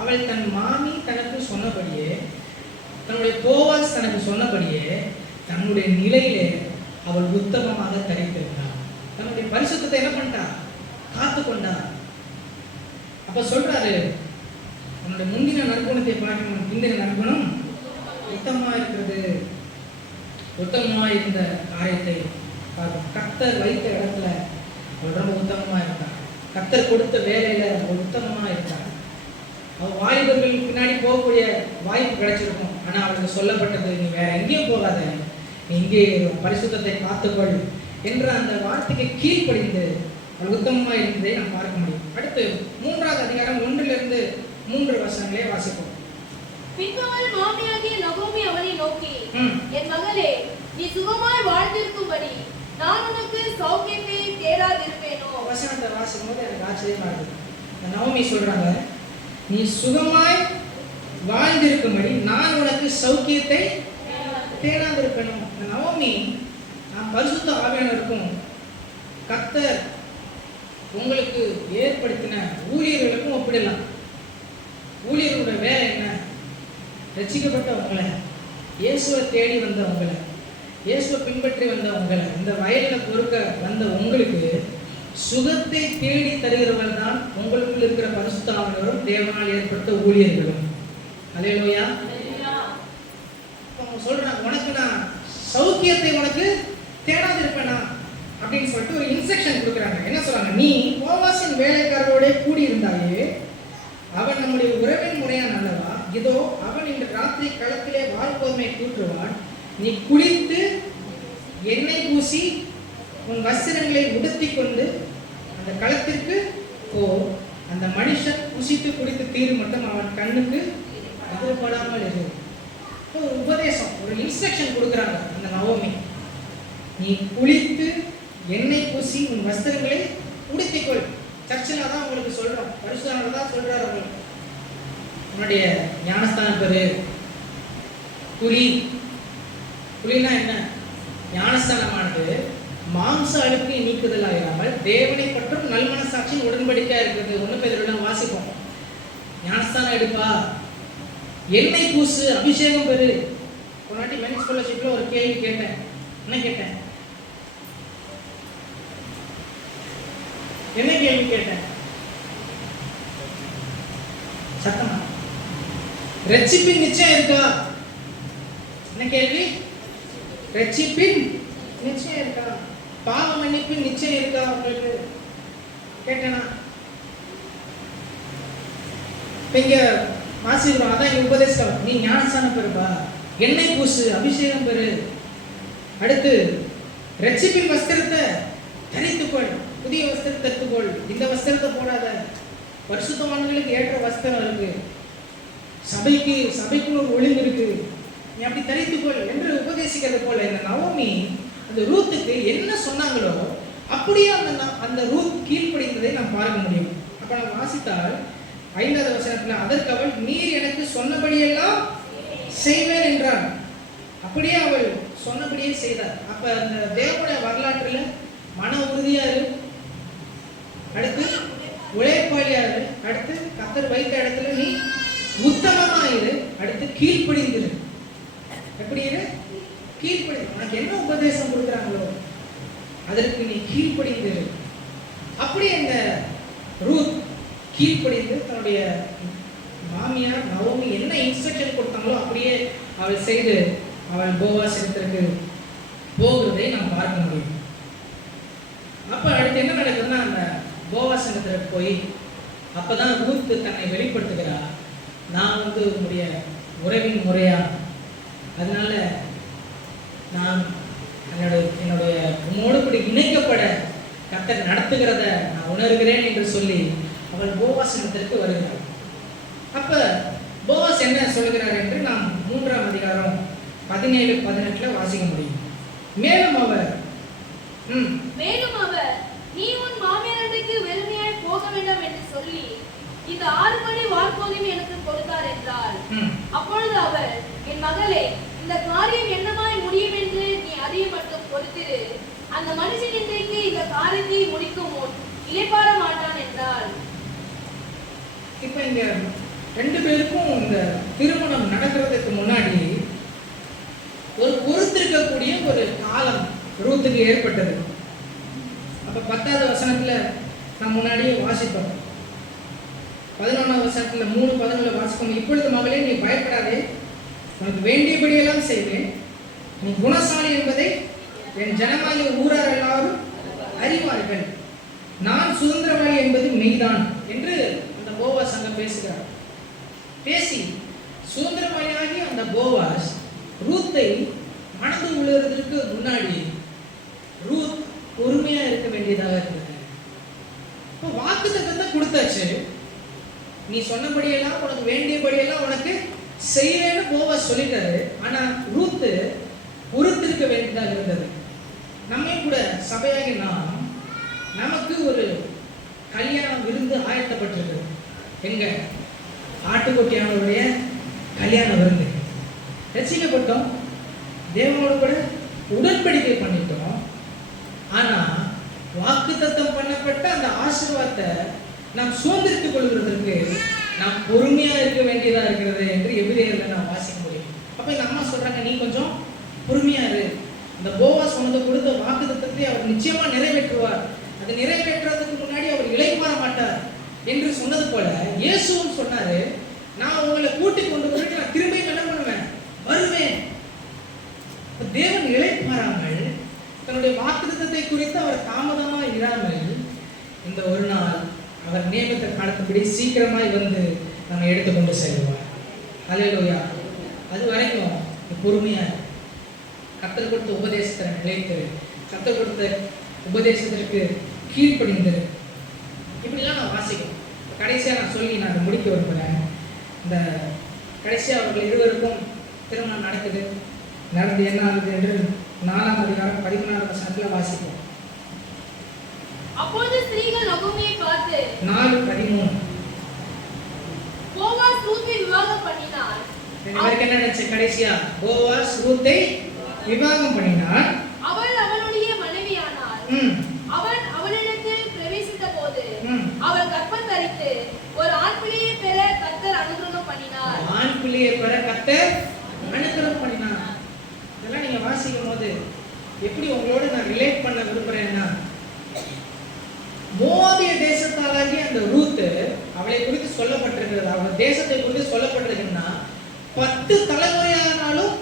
அவள் தன் மாமி தனக்கு சொன்னபடியே, தன்னுடைய போவாஸ் தனக்கு சொன்னபடியே தன்னுடைய நிலையிலே அவள் உத்தமமாக தரித்திருந்தாள். தன்னுடைய பரிசுத்தத்தை என்ன பண்ணிட்டா? காத்து கொண்டா. அப்ப சொல்றாரு, உன்னுடைய முந்தின நற்குணத்தை பார்க்கணும், பிந்தின நற்குணம் உத்தமமா இருக்கிறது. உத்தமமா இருந்த காரியத்தை பார்க்கணும். கர்த்தர் வைத்த இடத்துல அவர் ரொம்ப உத்தமமா இருந்தார். கர்த்தர் கொடுத்த வேலையில அவர் உத்தமமா இருந்தார். அவர் வாலிபர்கள் பின்னாடி போகக்கூடிய வாய்ப்பு கிடைச்சிருக்கும். ஆனா அவருக்கு சொல்லப்பட்டது, நீ வேற எங்கேயும் போகாத, நீ இங்கே பரிசுத்தத்தை காத்துக்கொள் என்ற அந்த வார்த்தைக்கு கீழ்ப்படிந்து அவர் உத்தமமா இருந்ததை நாம் பார்க்க முடியும். அடுத்து 3வது அதிகாரம் 1 3 வசனங்களே வாசிப்போம். பின்பு அவள் மாமியாகிய நகோமி அவனை நோக்கி, என் மகளே, நீ சுகமாய் வாழ்ந்திருக்கும்படி நான் உனக்கு சௌக்கியத்தை தேடாதிருப்பேனோ. வசனத்தை வாசிக்கும் போது எனக்கு ஆச்சரியமா இருக்கு. நகோமி சொல்றாங்க, நீ சுகமாய் வாழ்ந்திருக்கும்படி நான் உனக்கு சௌக்கியத்தை தேடாதிருப்பேனோ. நகோமி நான் பரிசுத்த ஆவியானவருக்கும் கர்த்தர் உங்களுக்கு ஏற்படுத்தின ஊழியர்களுக்கும் ஒப்பிடலாம். ஊழியர்களுடைய வேலை என்ன? ரட்சிக்கப்பட்டவங்களை, இயேசுவை தேடி வந்தவங்களை, இயேசுவை பின்பற்றி வந்தவங்களை, இந்த வயலில் பொறுக்க வந்த உங்களுக்கு சுகத்தை தேடி தருகிறவர் தான் உங்களுக்குள் இருக்கிற பரிசுத்த ஆவியானவரும் தேவனால் ஏற்பட்ட ஊழியர்களும். அல்லேலூயா. அவங்க சொல்றாங்க, உனக்கு நான் சௌக்கியத்தை உனக்கு தேடாதிருப்பேனா அப்படின்னு சொல்லிட்டு ஒரு இன்ஸ்ட்ரக்ஷன் கொடுக்குறாங்க. என்ன சொல்றாங்க? நீ போவாசின் வேலைக்காரரோட கூடி இருந்தாயே, அவன் நம்முடைய உறவின் முறையான் அல்லவா? இதோ அவன் இன்று ராத்திரி களத்திலே வார்கோதுமை கூற்றுவான். நீ குளித்து எண்ணெய் பூசி உன் வஸ்திரங்களை உடுத்தி கொண்டு அந்த களத்திற்கு போ. அந்த மனுஷன் புசித்து குடித்து தீரும் மட்டும் அவன் கண்ணுக்கு எதிர்படாமல் இரு. ஒரு உபதேசம், ஒரு இன்ஸ்ட்ரக்ஷன் கொடுக்குறாங்க அந்த நவோமி. நீ குளித்து எண்ணெய் பூசி உன் வஸ்திரங்களை உடுத்திக்கொள். சர்ச்சில் தான் உங்களுக்கு சொல்றோம், பரிசுத்தவான்கள் தான் சொல்றாரு உங்களுக்கு. உன்னுடைய ஞானஸ்தானம் பெரு, குளி. குளினா என்ன? ஞானஸ்தானமானது மாம்ச அழுக்கை நீக்குதலாயிராமல் தேவனை பற்றும் நல்மனசாட்சியின் உடன்படிக்கையா இருக்கிறது. 1 பேதுருவில் வாசிப்போம். ஞானஸ்தானம் எடுப்பா, எண்ணெய் பூசு, அபிஷேகம் பெரு. ஒரு நாட்டி மென்ஸ் ஸ்காலர்ஷிப்ல ஒரு கேள்வி கேட்டேன். என்ன கேட்டேன்? என்ன கேள்வி கேட்டேன்? சத்தமா, ரட்சிப்பின் நிச்சயம் இருக்கா? என்ன கேள்வி? ரட்சிப்பின் நிச்சயம் இருக்கா? பாவ மன்னிப்பின் நிச்சயம் இருக்கா உங்களுக்கு கேட்டேனா? இங்க வாசிக்கிறோம், அதான் இங்க உபதேசம். நீ ஞானஸ்தானம் பெறுப்பா, எண்ணெய் பூசு, அபிஷேகம் பெறு. அடுத்து ரட்சிப்பின் வஸ்திரத்தை தரித்துக்கொள், புதிய வஸ்திரத்தை தரித்துக்கொள். இந்த வஸ்திரத்தை போடாத, பரிசுத்தவான்களுக்கு ஏற்ற வஸ்திரம் இருக்கு, சபைக்கு ஒரு ஒழுங்கு இருக்கு, நீ அப்படி தரித்துக்கொள் என்று உபதேசிக்கிறது போல இந்த நவோமி அந்த ரூத்துக்கு என்ன சொன்னாங்களோ அப்படியே அந்த ரூத் கீழ்ப்படிந்ததை நாம் பார்க்க முடியும். அப்ப நாம் வாசித்தால் 5வது வசனத்துல, அதற்கு அவள், நீர் எனக்கு சொன்னபடியெல்லாம் செய்வேன் என்றாள். அப்படியே அவள் சொன்னபடியே செய்தார். அப்ப அந்த தேவனுடைய வரலாற்றுல மன உறுதியாரு, அடுத்து உழைப்பாளியாரு, அடுத்து கர்த்தர் வைத்த இடத்துல நீ உத்தமமாயிரு, அடுத்து கீழ்ப்படிந்திரு. எப்படி இரு? கீழ்ப்படி. உனக்கு என்ன உபதேசம் கொடுக்குறாங்களோ அதற்கு நீ கீழ்ப்படிந்திரு. அப்படி அந்த ரூத் கீழ்ப்படிந்து தன்னுடைய மாமியார் நவோமி என்ன இன்ஸ்ட்ரக்ஷன் கொடுத்தாங்களோ அப்படியே அவள் செய்து அவள் போவாஸ் இடத்திற்கு போகிறதை நாம் பார்க்க முடியும். அப்ப அடுத்து என்ன நடக்குதுன்னா, அந்த போவாஸ் இடத்திற்கு போய் அப்பதான் ரூத் தன்னை வெளிப்படுத்துகிறார். நான் உங்களுடைய உறவின் முறையா, அதனால நான் என்னுடைய உம்மோடு கூட இணைக்கப்பட கர்த்தர் நடத்துகிறத நான் உணர்கிறேன் என்று சொல்லி அவள் போவாஸ் இடத்திற்கு வருகிறார். அப்ப போவாஸ் என்ன சொல்கிறார் என்று நாம் 3ஆம் அதிகாரம் 17-18 வாசிக்க முடியும். மேலும் அவர் நீ உன் மாமியாருக்கு வெறுமையாய் போக வேண்டாம் என்று சொல்லி இந்த 6 மணி வார்கோதுமை எனக்கு கொடுத்தார் என்றார். அப்பொழுது அவர், என் மகளே, இந்த காரியம் என்னமாய் முடியும் என்று நீ அறிய மட்டும் பொறுத்திரு. அந்த மனுஷன் இன்றைக்கு இந்த காரியத்தை முடிக்கும் முன் இளைப்பாற மாட்டான் என்றார். இப்ப இங்க 2 பேருக்கும் இந்த திருமணம் நடக்கிறதுக்கு முன்னாடி ஒரு பொறுத்திருக்கக்கூடிய ஒரு காலம் ரூத்துக்கு ஏற்பட்டது. அப்ப 10வது வசனத்துல நான் முன்னாடியே வாசிப்போம். இப்பொழுது மகளே நீ பயப்படாதே, உனக்கு வேண்டியபடியெல்லாம் செய்வேன், நீ குணசாலி என்பதை என் ஜனமாகிய ஊரார் எல்லாரும் அறிவார்கள், நான் சுதந்திரவாளி என்பது மெய்தான் என்று அந்த போவாஸ் அங்க பேசுகிறார். பேசி சுதந்திரவாளியாகி அந்த போவாஸ் ரூத்தை மணந்து கொள்வதற்கு முன்னாடி ரூத் பொறுமையா இருக்க வேண்டியதாக இருந்தது. இப்போ வாக்குத்தத்தத்தை கொடுத்தாச்சு, நீ சொன்னபடியெல்லாம் உனக்கு வேண்டியபடியெல்லாம் உனக்கு செய்யலன்னு போவாஸ் சொல்லிட்டாரு. ஆனா ரூத்து பொறுத்திருக்க வேண்டியதாக இருந்தது. நம்ம கூட சபையாகி நாம் நமக்கு ஒரு கல்யாணம் விருந்து ஆயத்தப்பட்டிருக்கு. எங்க ஆட்டுக்குட்டியானவருடைய கல்யாண விருந்து. ரசிக்கப்பட்டோம், தேவனோடு கூட உடன்படிக்கை பண்ணிட்டோம். ஆனா வாக்குத்தத்தம் பண்ணப்பட்ட அந்த ஆசீர்வாதத்தை நாம் சுதந்திரித்துக் கொள்வதற்கு நாம் பொறுமையா இருக்க வேண்டியதா இருக்கிறது என்று எபிரேயர்ல நாம் வாசிக்க முடியும். அப்ப இந்த அம்மா சொல்றாங்க, நீ கொஞ்சம் பொறுமையா இரு, அந்த போவாஸ் உனக்கு கொடுத்த வாக்குத்தத்தத்தை அவர் நிச்சயமா நிறைவேற்றுவார், அது நிறைவேற்றுறதுக்கு முன்னாடி அவர் இளைப்பாற மாட்டார் என்று சொன்னது போல இயேசுவும் சொன்னாரு, நான் உங்களை கூட்டிக் கொண்டு போயிட்டு நான் திரும்பியும் என்ன பண்ணுவேன், வருவேன். தேவன் இளைப்பாறாமல் தன்னுடைய வாக்குத்தத்தத்தை குறித்து அவர் தாமதமாக இராமல் இந்த ஒரு நாள் அவர் நியமித்த காலத்துப்படி சீக்கிரமாய் வந்து நம்ம எடுத்துக்கொண்டு செல்வார். ஹல்லேலூயா. அது வரைக்கும் பொறுமையா கர்த்தர் கொடுத்த உபதேசத்தை நிலைத்து, கர்த்தர் கொடுத்த உபதேசத்திற்கு கீழ்ப்படிந்து, இப்படிலாம் நான் வாசிக்கணும். கடைசியாக நான் சொல்லி நான் முடிக்க விரும்புகிறேன். இந்த கடைசியாக அவர்கள் இருவருக்கும் திருமணம் நடக்குது. நடந்து என்ன ஆகுது என்று 4ஆம் அதிகாரம் 14ஆம் வசனத்துல வாசிப்போம். அப்பொழுது ஸ்திரீகள் நகோமியை பார்த்து 4:13 போவாஸ் ரூத்தை விவாகம் பண்ணினார். இவருக்கு என்ன நடந்துச்சு? கடைசியா போவாஸ் ரூத்தை விவாகம் பண்ணினார். அவள் அவனுடைய மனைவியானாள். அவன் அவளிடத்தில் பிரவேசித்த போது அவள் கர்ப்பம் தரித்து ஒரு ஆண் பிள்ளையை பெற கர்த்தர் அனுகிரகம் பண்ணினார். ஆண் பிள்ளையை பெற கர்த்தர் அனுகிரகம் பண்ணினார். இதெல்லாம் நீங்க வாசிக்கும் போது எப்படி உங்களோட நான் ரிலேட் பண்ண விரும்புறேன்னா, மோவாபிய தேசத்தாலாகிய அந்த ரூத் அவளை குறித்து சொல்லப்பட்டிருக்கிறது, அவள் தேசத்தை குறித்து சொல்லப்பட்டிருக்குன்னா 10 தலைமுறையானாலும்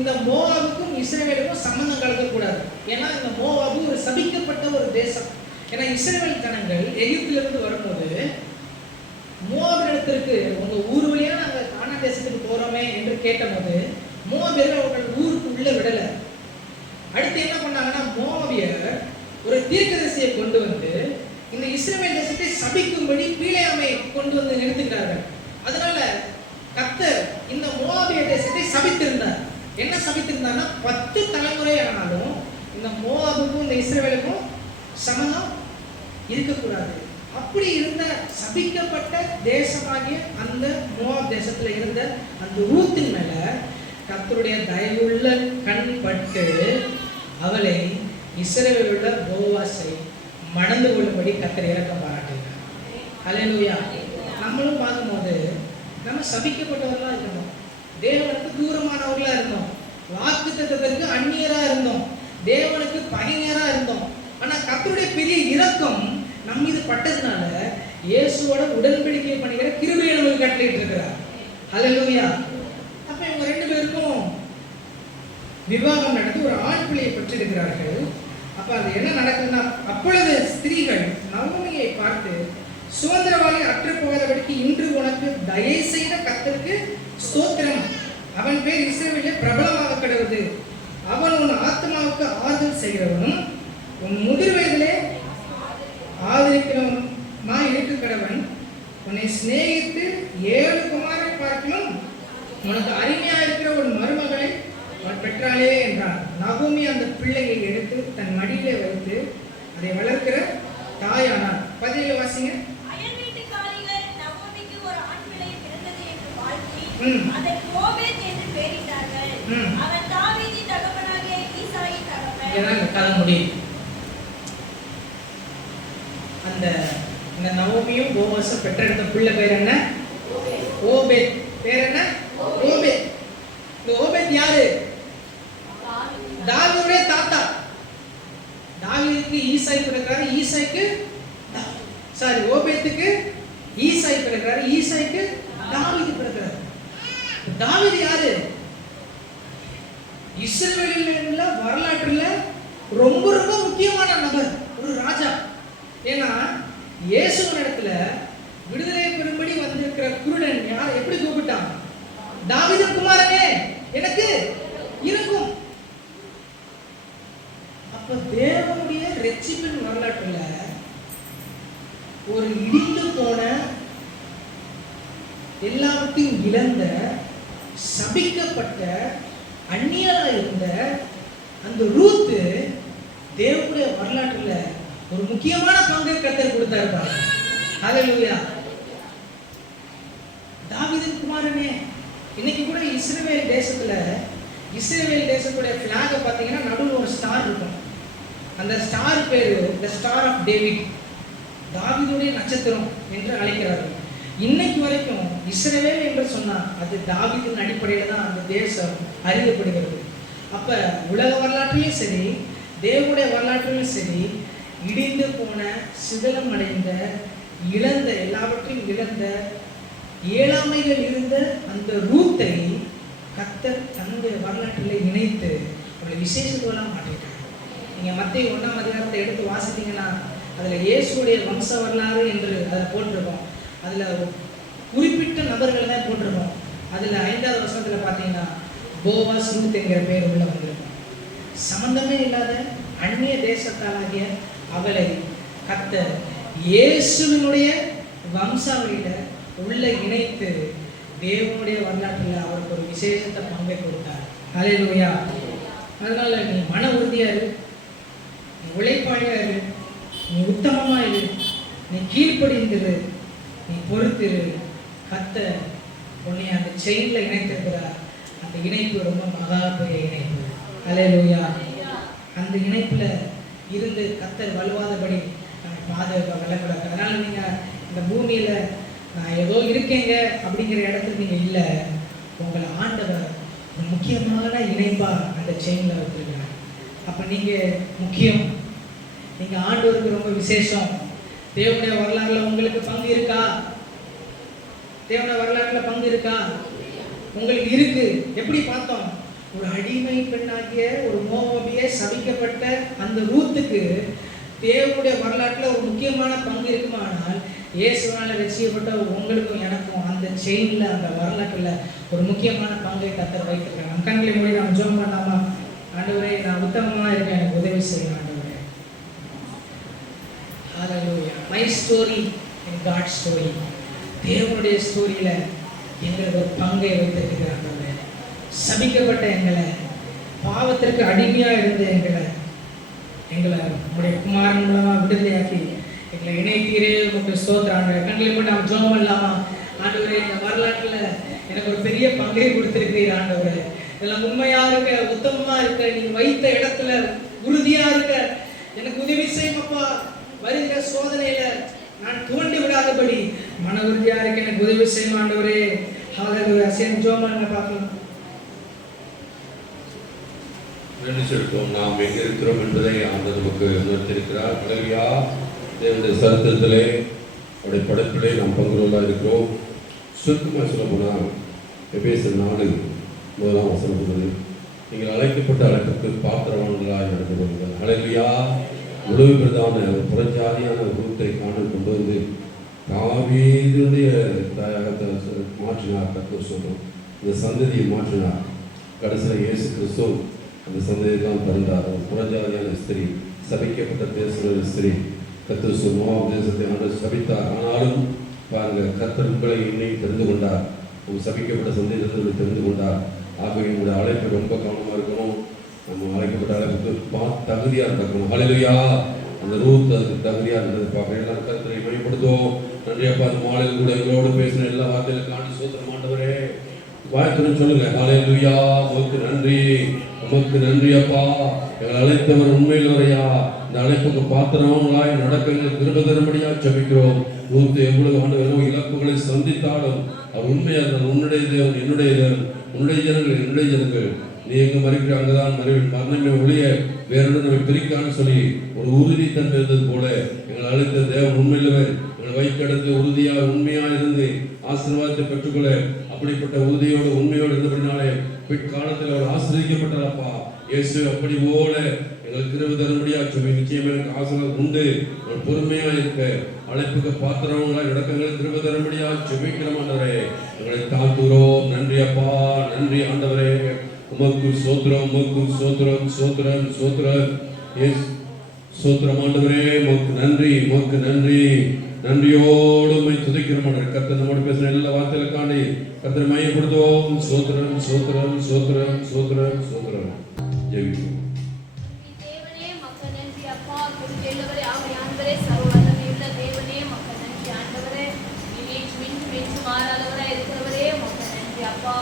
இந்த மோவாபுக்கும் இஸ்ரவேலுக்கும் சம்பந்தம் கலக்கக்கூடாது. ஏன்னா இந்த மோவாபு ஒரு சபிக்கப்பட்ட ஒரு தேசம். ஏன்னா இஸ்ரவேல் ஜனங்கள் எகிப்திலிருந்து வரும்போது மோவாபிடத்திற்கு உங்க ஊர் வழியா நாங்கள் கானான் தேசத்துக்கு போறோமே என்று கேட்டபோது மோவாபியர்கள் அவர்கள் ஊருக்கு உள்ள விடலை. அடுத்து என்ன பண்ணாங்கன்னா, மோவாபியர் ஒரு தீர்க்கதரிசியை கொண்டு வந்து இந்த இஸ்ரவேல் தேசத்தை சபிக்கும்படி பீலேயாமை கொண்டு வந்து நிறுத்துகிறார்கள். அதனால கர்த்தர் இந்த மோவாபிய தேசத்தை சபித்திருந்தார். என்ன சபித்திருந்தார்னா 10 தலைமுறை ஆனாலும் இந்த மோவாபுக்கும் இந்த இஸ்ரவேலுக்கும் சமணம் இருக்கக்கூடாது. அப்படி இருந்த சபிக்கப்பட்ட தேசமாகிய அந்த மோவாப் தேசத்துல இருந்த அந்த ரூத்தின் மேல கர்த்தருடைய தயவுள்ள கண் பட்டு அவளை இஸ்ரவேலில் உள்ள போவாசை மணந்து கொள்ளும்படி கர்த்தர் இரக்கம் பாராட்டினார். ஹல்லேலூயா. நம்மளும் பார்க்கும்போது நம்ம சபிக்கப்பட்டவர்களா இருந்தோம், தேவனுக்கு தூரமானவர்களா இருந்தோம், வாக்குத்தத்தத்திற்கு அந்நியரா இருந்தோம், தேவனுக்கு பகைஞரா இருந்தோம். ஆனா கர்த்தருடைய பெரிய இரக்கம் நம்ம மீது பட்டதுனால இயேசுவோட உடன்படிக்கை பண்ணுகிற கிருபையை நமக்கு கட்டளையிட்டு இருக்கிறார். ஹல்லேலூயா. அப்ப இவங்க 2 பேருக்கும் விவாகம் நடந்து ஒரு ஆண் பிள்ளையை பெற்றிருக்கிறார்கள். அப்ப அது என்ன நடக்குதுன்னா, அப்பொழுது ஸ்திரீகள் நகோமியை பார்த்து, சுதந்திரவாளி அற்று போகாதபடிக்கு இன்று உனக்கு தயை செய்த கர்த்தருக்கு ஸ்தோத்திரம், அவன் பேர் இஸ்ரவேலில் பிரபலமாக கிடவது, அவன் உன் ஆத்மாவுக்கு ஆறுதல் செய்கிறவனும் உன் முதிர் வயதிலே ஆதரிக்கிறவனுமாய் இருக்க கடவன், உன்னை சிநேகித்து 7 குமாரை பார்க்கணும் உனக்கு அருமையா இருக்கிற ஒரு மருமகளை அவன் பெற்றாளே என்றான். நகோமி அந்த பிள்ளையை எடுத்து தன் மடியிலே வைத்து அதை வளர்க்கிற தாயானார். 17 வாசிங்க. அயல் வீட்டுக்காரிகள் நகோமிக்கு ஒரு ஆண் பிள்ளை பிறந்தது என்று வாழ்த்தி அதற்கு ஓபேத் என்று பெயரிட்டார்கள். அவன் தாவீதின் தகப்பனாகிய ஈசாயின் தகப்பன். இதுதான் இந்த கதை முடியும். இந்த நகோமியும் போவாசும் பெற்றெடுத்த பிள்ளை பேர் என்ன? ஓபேத். பேர் என்ன? ஓபேத். இந்த ஓபேத் யாரு? தாவீதுடைய தாத்தா. தாவீதுக்கு ஈசாய் பிறக்கிறாரு, ஈசாய்க்கு ஓபேத்துக்கு ஈசாய் பிறக்கிறாரு, ஈசாய்க்கு தாவீது பிறக்கிறாரு. தாவீது யாரு? இஸ்ரவேலில் வரலாற்றுல ரொம்ப ரொம்ப முக்கியமான நபர், ஒரு ராஜா. ஏன்னா இயேசுவின் இடத்துல விடுதலை பெறும்படி வந்திருக்கிற குருடன் யார் எப்படி கூப்பிட்டான்? தாவீது குமாரனே எனக்கு இருக்கும். அப்ப தேவனுடைய ரட்சிப்பின் வரலாற்றுல ஒரு இடிந்து போன, எல்லாவற்றையும் இழந்த, சபிக்கப்பட்ட, அந்நியரா இருந்த அந்த ரூத் தேவனுடைய வரலாற்றுல ஒரு முக்கியமான பங்கை கர்த்தர் கொடுத்தாரு. ஹல்லேலூயா. தாவீதின் குமாரனே. இன்னைக்கு கூட இஸ்ரவேல் தேசத்துடைய பிளாக பார்த்தீங்கன்னா நடுவில் ஒரு ஸ்டார் இருக்கும். அந்த ஸ்டார் பேரு தி ஸ்டார் ஆஃப் டேவிட், தாவீதுடைய நட்சத்திரம் என்று அழைக்கிறார்கள். இன்னைக்கு வரைக்கும் இஸ்ரவேல் என்று சொன்னா அது தாவீதின் அடிப்படையில் தான் அந்த தேசம் அறியப்படுகிறது. அப்ப உலக வரலாற்றிலும் சரி, தேவனுடைய வரலாற்றிலும் சரி, இடிந்து போன, சிதலம் அடைந்த, இழந்த, எல்லாவற்றையும் இழந்த, ஏழாமைகள் இருந்த அந்த ரூத்தை கர்த்தர் தன்னுடைய வரலாற்றில் இணைத்து அவங்களை விசேஷத்தெல்லாம் மாற்றிட்டார். நீங்க மத்தேயு 1ஆம் அதிகாரத்தை எடுத்து வாசித்தீங்கன்னா அதுல இயேசுடைய வம்ச வரலாறு என்று அதை போட்டிருக்கோம். அதுல குறிப்பிட்ட நபர்களை தான் போட்டிருக்கோம். அதுல 5வது வசனத்துல பார்த்தீங்கன்னா போவாஸ் ரூத் என்கிற பேர் உள்ள வந்திருக்கும். சம்பந்தமே இல்லாத அந்நிய தேசத்தாலாகிய அவளை கர்த்தர் இயேசுவினுடைய வம்சாவளியில உள்ள இணைத்து தேவனுடைய வரலாற்றில் அவருக்கு ஒரு விசேஷத்தை பங்கை கொடுத்தார். ஹல்லேலூயா. அதனால நீ மன உறுதியா இரு, நீ உழைப்பாளியா இரு, நீ உத்தமமா இரு, நீ கீழ்ப்படிந்திரு, நீ பொறுத்திரு. கர்த்தர் உன்னை அந்த செயின்ல இணைத்திருக்கிறார். அந்த இணைப்பு ரொம்ப மகா பெரிய இணைப்பு. ஹல்லேலூயா. அந்த இணைப்புல இருந்து கர்த்தர் வலுவாதபடி நம்ம பாதுகாக்க வல்லக்கூடாது. அதனால நீங்க இந்த பூமியில நான் ஏதோ இருக்கேங்க அப்படிங்கிற இடத்துல நீங்க இல்லை. உங்களை ஆண்டவர் ஒரு முக்கியமான இணைப்பா அந்த செயின்ல வச்சிருக்கிறார். அப்ப நீங்க முக்கியம், நீங்க ஆண்டவருக்கு ரொம்ப விசேஷம். தேவனுடைய வரலாறுல உங்களுக்கு பங்கு இருக்கா? தேவனுடைய வரலாற்றுல பங்கு இருக்கா? உங்களுக்கு இருக்கு. எப்படி பார்த்தோம்? ஒரு அடிமை பெண்ணாகிய ஒரு மோவாபிய சபிக்கப்பட்ட அந்த ரூத்துக்கு தேவனுடைய வரலாற்றுல ஒரு முக்கியமான பங்கு இருக்குமானால், இயேசுவால ரட்சிக்கப்பட்ட உங்களுக்கும் எனக்கும் அந்த செயின்ல, அந்த வரலாற்றுல ஒரு முக்கியமான பங்கை கர்த்தர் வைத்திருக்காங்க. நம்ம கண்களை மூடி நாம் ஜெபம் பண்ணாமா? ஆண்டவரே, நான் உத்தமமா இருக்கேன், எனக்கு உதவி செய்யும் ஆண்டவரே. Hallelujah. My story in God story. தேவனுடைய ஸ்டோரியில எங்களுக்கு ஒரு பங்கை வைத்திருக்கிறார். சபிக்கப்பட்ட எங்களை, பாவத்திற்கு அடிமையா இருந்த எங்களை உங்களுடைய குமாரன் மூலமா விடுதலையாக்கி எங்களை இணைத்தீரே. உங்களுக்கு ஸ்தோத்திரம் ஆண்டவரே. கண்களை போட்டு நாம் ஜெபம் பண்ணலாமா? ஆண்டவரே, இந்த வரலாற்றுல எனக்கு ஒரு பெரிய பங்கை கொடுத்திருக்கிறீர் ஆண்டவரே. இதெல்லாம் உண்மையா இருக்க, உத்தமமா இருக்க, நீங்க வைத்த இடத்துல உறுதியா இருக்க எனக்கு உதவி செய்யுமப்பா. வருகிற சோதனையில நான் துவண்டு விடாதபடி மன உறுதியா இருக்க எனக்கு உதவி செய்யும் ஆண்டவரே. ஹல்லேலூயா. சேர்ந்து ஜெபம் பண்ணுங்க பார்க்கலாம். நினைச்சிருக்கோம் நாம் எங்கே இருக்கிறோம் என்பதை ஆண்டவர் நமக்கு உணர்த்திருக்கிறார். ஹல்லேலூயா. தேவனுடைய சரித்திரத்திலே, அவருடைய படைப்பிலே நாம் பங்குள்ளவர்களாக இருக்கிறோம். சுருக்கமாக சொல்ல போனால் எபேசியர் 4:1 சொல்லுகிறது, நீங்கள் அழைக்கப்பட்ட அழைப்புக்கு பாத்திரவான்களாக நடந்து கொள்ளுங்கள். ஹல்லேலூயா. உளவு பிரதான ஒரு புறஜாதியான ரூத்தை காணல் கொண்டு வந்து தாவீதுடைய தாயகத்தை மாற்றினார். கர்த்தர் சொல்றோம், இந்த சந்ததியை மாற்றினார். கடைசியில் இயேசு கிறிஸ்து அந்த சந்ததியை தான் பிறந்தார். ஒரு புறஜாதியான ஸ்திரீ, சபிக்கப்பட்ட தேச ஸ்திரீ. கர்த்தர் மோவாப் தேசத்தை ஆண்டவர் சபித்தார். ஆனாலும் பாருங்க, கர்த்தர் உங்களை இன்னைக்கு தெரிந்து கொண்டார். ஒரு சபிக்கப்பட்ட சந்ததியிலிருந்து தெரிந்து கொண்டார். ஆகவே உங்களுடைய அழைப்பு ரொம்ப கவனமாக இருக்கணும். நம்ம அழைக்கப்பட்ட அழைப்புக்கு தகுதியாக இருக்கணும். ஹல்லேலூயா. அந்த ரூத் அதுக்கு தகுதியாக இருந்தது. பார்க்க எல்லாரும் கர்த்தரை மேம்படுத்துவோம். நன்றியப்பா. அந்த மாலையில் கூட எங்களோடு பேசின எல்லா வார்த்தைகளும் காண்டி சோத்திரம் ஆண்டவரே. வாழ்த்துன்னு சொல்லுங்க. ஹல்லேலூயா. உமக்கு நன்றி, உமக்கு நன்றி அப்பா. எங்களை அழைத்தவர் உண்மையிலவரையா. இந்த அழைப்புக்கு பாத்திரமாய் நடக்க திரும்ப திரும்படியா ஜெபிக்கிறோம். ரூத் எவ்வளவு ஆண்டவரும் இழப்புகளை சந்தித்தாலும் அவர் உண்மையாக இருந்தார். உன்னுடைய தேவன் என்னுடைய தேவன், உன்னுடைய ஜனங்கள் என்னுடைய ஜனங்கள். நீ எங்க மறிக்கிற அங்கதான் மரணமே ஒழிய வேறொன்று நம்மை பிரிக்கான்னு சொல்லி ஒரு உறுதித்தன்மை இருந்தது போல எங்களை அழைத்த தேவன் உண்மையிலவர். எங்களை வைக்கெடுத்து உறுதியாக உண்மையாக இருந்து ஆசீர்வாதத்தை பெற்றுக்கொள்ள அப்படிப்பட்ட உறுதியோடு உண்மையோடு இருந்தபடினாலே பிற்காலத்தில் அவர் ஆசீர்வதிக்கப்பட்டாரப்பா. இயேசு அப்படி போல எங்களுக்கு கிருபை தரும்படியா சொல்லி நிச்சயம் எனக்கு ஆசீர்வாதம் உண்டு. ஒரு பொறுமையா இருக்க அழைப்புக்கு பாத்திரவங்களா இடக்கங்களை கிருபை தரும்படியா ஜெபிக்கிறோம் ஆண்டவரே. எங்களை தாழ்த்துகிறோம். நன்றி அப்பா, நன்றி ஆண்டவரே. உமக்கு ஸ்தோத்திரம், உமக்கு ஸ்தோத்திரம், ஸ்தோத்திரம், ஸ்தோத்திரம். எஸ் ஸ்தோத்திரம் ஆண்டவரே, உமக்கு நன்றி, உமக்கு நன்றி. நன்றியோடு உம்மை துதிக்கிறோம் ஆண்டவரே. கர்த்தர் நம்மோடு பேசின எல்லா வார்த்தைகளுக்காண்டி கர்த்தரை மையப்படுத்துவோம். ஸ்தோத்திரம், ஸ்தோத்திரம், ஸ்தோத்திரம், ஸ்தோத்திரம், ஸ்தோத்திரம். ஜெபிக்கிறோம். தேவனே மக்கள் நன்றி அப்பா, கொடுக்கிறவரே ஆமை ஆண்டவரே, சர்வவல்லமையுள்ள தேவனே மக்கள் நன்றி ஆண்டவரே, மீண்டும் மாறாதவரே இருக்கிறவரே மக்கள் நன்றி அப்பா.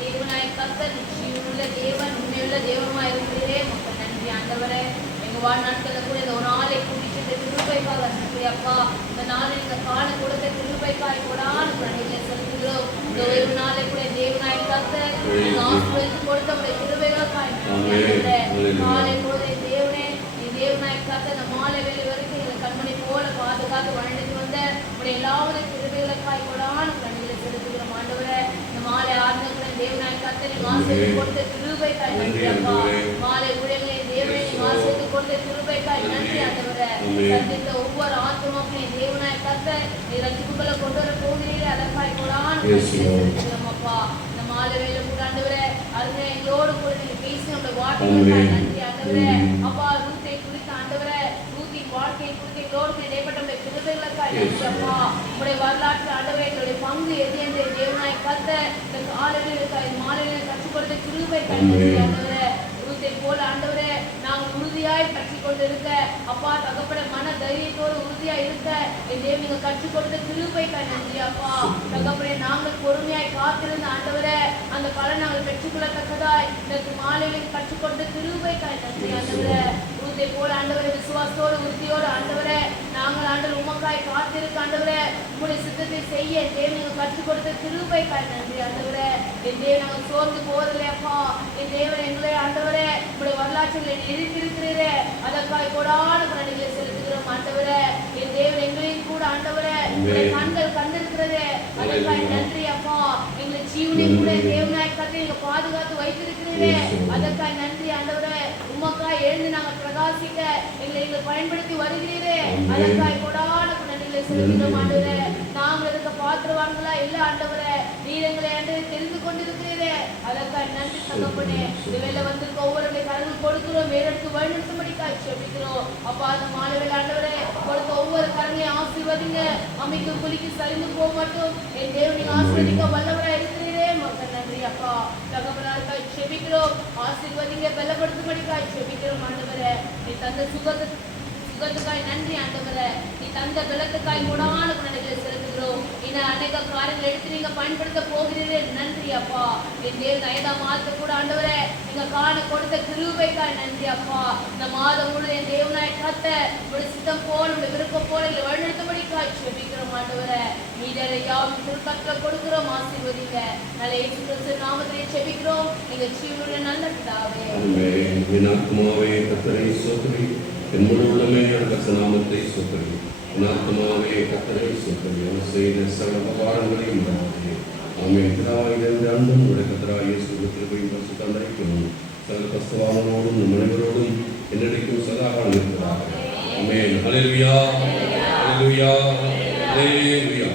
தேவனாய் கர்த்தர் ஜீவனுள்ள தேவன், உண்மையுள்ள தேவனுமாய் இருக்கிறீரே மக்கள் நன்றி ஆண்டவரே. எங்க வாழ்நாட்களில் கூட இந்த ஒரு நாளை கூட்டிட்டு திருப்பைக்காக நன்றி அப்பா. இந்த நாளில் இந்த கால கொடுத்த திருப்பைக்காய் கூடான நன்றிகளை செலுத்துகிறோம். இந்த ஒரு நாளை கூட தேவனாய் கர்த்தர் ஆசீர்வதித்து கொடுத்த திருவைகளுக்காய் காலை பொழுது தேவனே, தேவனாய் கர்த்தர் இந்த மாலை வேலை வரைக்கும் எங்களை கண்மணி போல பாதுகாத்து வழிநடத்தி வந்த உடைய எல்லாவித திருவைகளுக்காய் கூடான நன்றிகளை செலுத்துகிறோம் ஆண்டவரே. இந்த மாலை ஆத்மங்களை தேவனாய் கர்த்தர் ஆசீர்வதித்து கொடுத்த திருவைக்காய் நன்றி அப்பா. மாலை ஊழியர்களை தேவனை ஆசீர்வதித்து கொடுத்த திருவைக்காய் நன்றி ஆண்டவரே. சந்தித்த ஒவ்வொரு ஆத்மாக்களையும் தேவனாய் கர்த்தர் ரட்சிப்புகளை கொண்டு வர போகிறீரே, அதற்காய் கூடான செலுத்துகிறோம் அப்பா. இந்த மாலை வேலை கூட ஆண்டவரே, அதுவே எங்களோடு கூட நீங்க பேசி நம்முடைய வார்த்தைகளுக்காய் நன்றி ஆண்டவரே. அப்பா ரூத்தை குறித்த ஆண்டவரே, ரூத்தின் வாழ்க்கையை குறித்து எங்களோடு இடைப்பட்ட கிருபைகளுக்காய் நன்றி அப்பா. உங்களுடைய வரலாற்று ஆண்டவரே, எங்களுடைய பங்கு எது என்று தேவனாய் கர்த்தர் இந்த காலையில் மாலையில் கற்றுக் கொடுத்த கிருபைக்காய் நன்றி ஆண்டவரே. ரூத்தை போல ஆண்டவரே நாங்கள் உறுதியாய் கற்றுக் கொண்டிருக்க அப்பா, தகப்பட மன தைரியத்தோடு உறுதியாய் இருக்க என் தேவன் நீங்க கற்றுக் கொடுத்த கிருபைக்காய் நன்றி அப்பா. தகப்படே நாங்கள் பொறுமையாய் காத்திருந்த ஆண்டவரே, அந்த பலன் நாங்கள் பெற்றுக்கொள்ளத்தக்கதாய் இந்த மாலையில் கற்றுக் கொடுத்த கிருபைக்காய் நன்றி ஆண்டவரே. ரூத்தை போல ஆண்டவரே விசுவாசத்தோடு உறுதியோடு ஆண்டவரே நாங்கள் ஆண்டவர் உமக்காய் காத்திருக்க ஆண்டவரே, உங்களுடைய சித்தத்தை செய்ய தேவன் நீங்க கற்றுக் கொடுத்த கிருபைக்காய் நன்றி ஆண்டவரே. என் தேவன் நாங்கள் சோர்ந்து போவதில்லை அப்பா. என் தேவன் எங்களை ஆண்டவரே உங்களுடைய வரலாற்றில் எழுதியிருக்கிறீரே, அதற்காய் கூடான நன்றிகளை செலுத்துகிறோம் ஆண்டவரே. என் தேவன் எங்களையும் கூட ஆண்டவரே உங்களுடைய கண்கள் கண்டிருக்கிறதே, அதற்காய் நன்றி அப்பா. எங்களை ஜீவனை கூட தேவனாய் கர்த்தர் நீங்க பாதுகாத்து வைத்திருக்கிறீரே, அதற்காய் நன்றி ஆண்டவரே. உமக்காய் எழுந்து நாங்கள் பிரகாசிக்க எங்களை பயன்படுத்தி வருகிறீரே, அதற்காய் கூடான நன்றிகளை செலுத்துகிறோம் ஆண்டவரே. நாங்கள் இருக்க பாத்திரவான்களா இல்ல ஆண்டவரே, நீர் எங்களை தெரிந்து கொண்டிருக்கிறீரே, அதற்காய் நன்றி தகப்பனே. இந்த வேலை வந்திருக்க ஒவ்வொருடைய கரங்கள் கொடுக்கிறோம், வேறெடுத்து வழிநடத்தும்படிக்காய் செபிக்கிறோம் அப்பா. அந்த மாலை வேலை ஆண்டவரே கொடுத்த ஒவ்வொரு கரங்களையும் ஆசீர்வதிங்க, அமைக்கு குளிக்கு சரிந்து போக மட்டும் என் தேவனை ஆசீர்வதிக்க வல்லவராய் இருக்கிறீரே மக்கள் நன்றி அப்பா. தகப்பனாருக்காய் செபிக்கிறோம், ஆசீர்வதிங்க, பலப்படுத்தும்படிக்காய் செபிக்கிறோம் ஆண்டவரே. நீ தந்த சுகத்துக்காய் நன்றி ஆண்டவரே. நீ தந்த பலத்துக்காய் கூடான நன்றிகளை செலுத்துகிறோம். இன்னும் அநேக காரியங்கள் எடுத்து நீங்க பயன்படுத்த போகிறீரே, நன்றி அப்பா. என் தேவன் 5ஆம் மாதத்தை கூட ஆண்டவரே நீங்க காண கொடுத்த கிருபைக்காய் நன்றி அப்பா. இந்த மாதம் முழு என் தேவனாய் கர்த்தர் உங்களுடைய சித்தம் போல உங்களுடைய விருப்பம் போல எங்களை வழிநடத்தும்படிக்காய் செபிக்கிறோம் ஆண்டவரே. நீரை யாவும் திருப்பத்தில் கொடுக்கிறோம், ஆசீர்வதிங்க. நல்ல இயேசு கிறிஸ்து நாமத்திலே செபிக்கிறோம் எங்கள் ஜீவனுடைய நல்ல பிதாவே. என் முழு உள்ளமே கர்த்தர் நாமத்தை ஸ்தோத்திரி. என் ஆத்துமாவே கர்த்தரை ஸ்தோத்திரி. அவர் செய்த சகல உபகாரங்களையும் மறவாதே. ஆமென். பிதாவாகிய அன்பும் உடைய கர்த்தராகிய இயேசு கிறிஸ்துவின் பரிசுத்த தந்தைக்கும் சகல பரிசுத்தவான்களோடும் நம் அனைவரோடும் என்னைக்கும் சதா காலம் இருப்பதாக. ஆமென். ஹல்லேலூயா, ஹல்லேலூயா, ஹல்லேலூயா.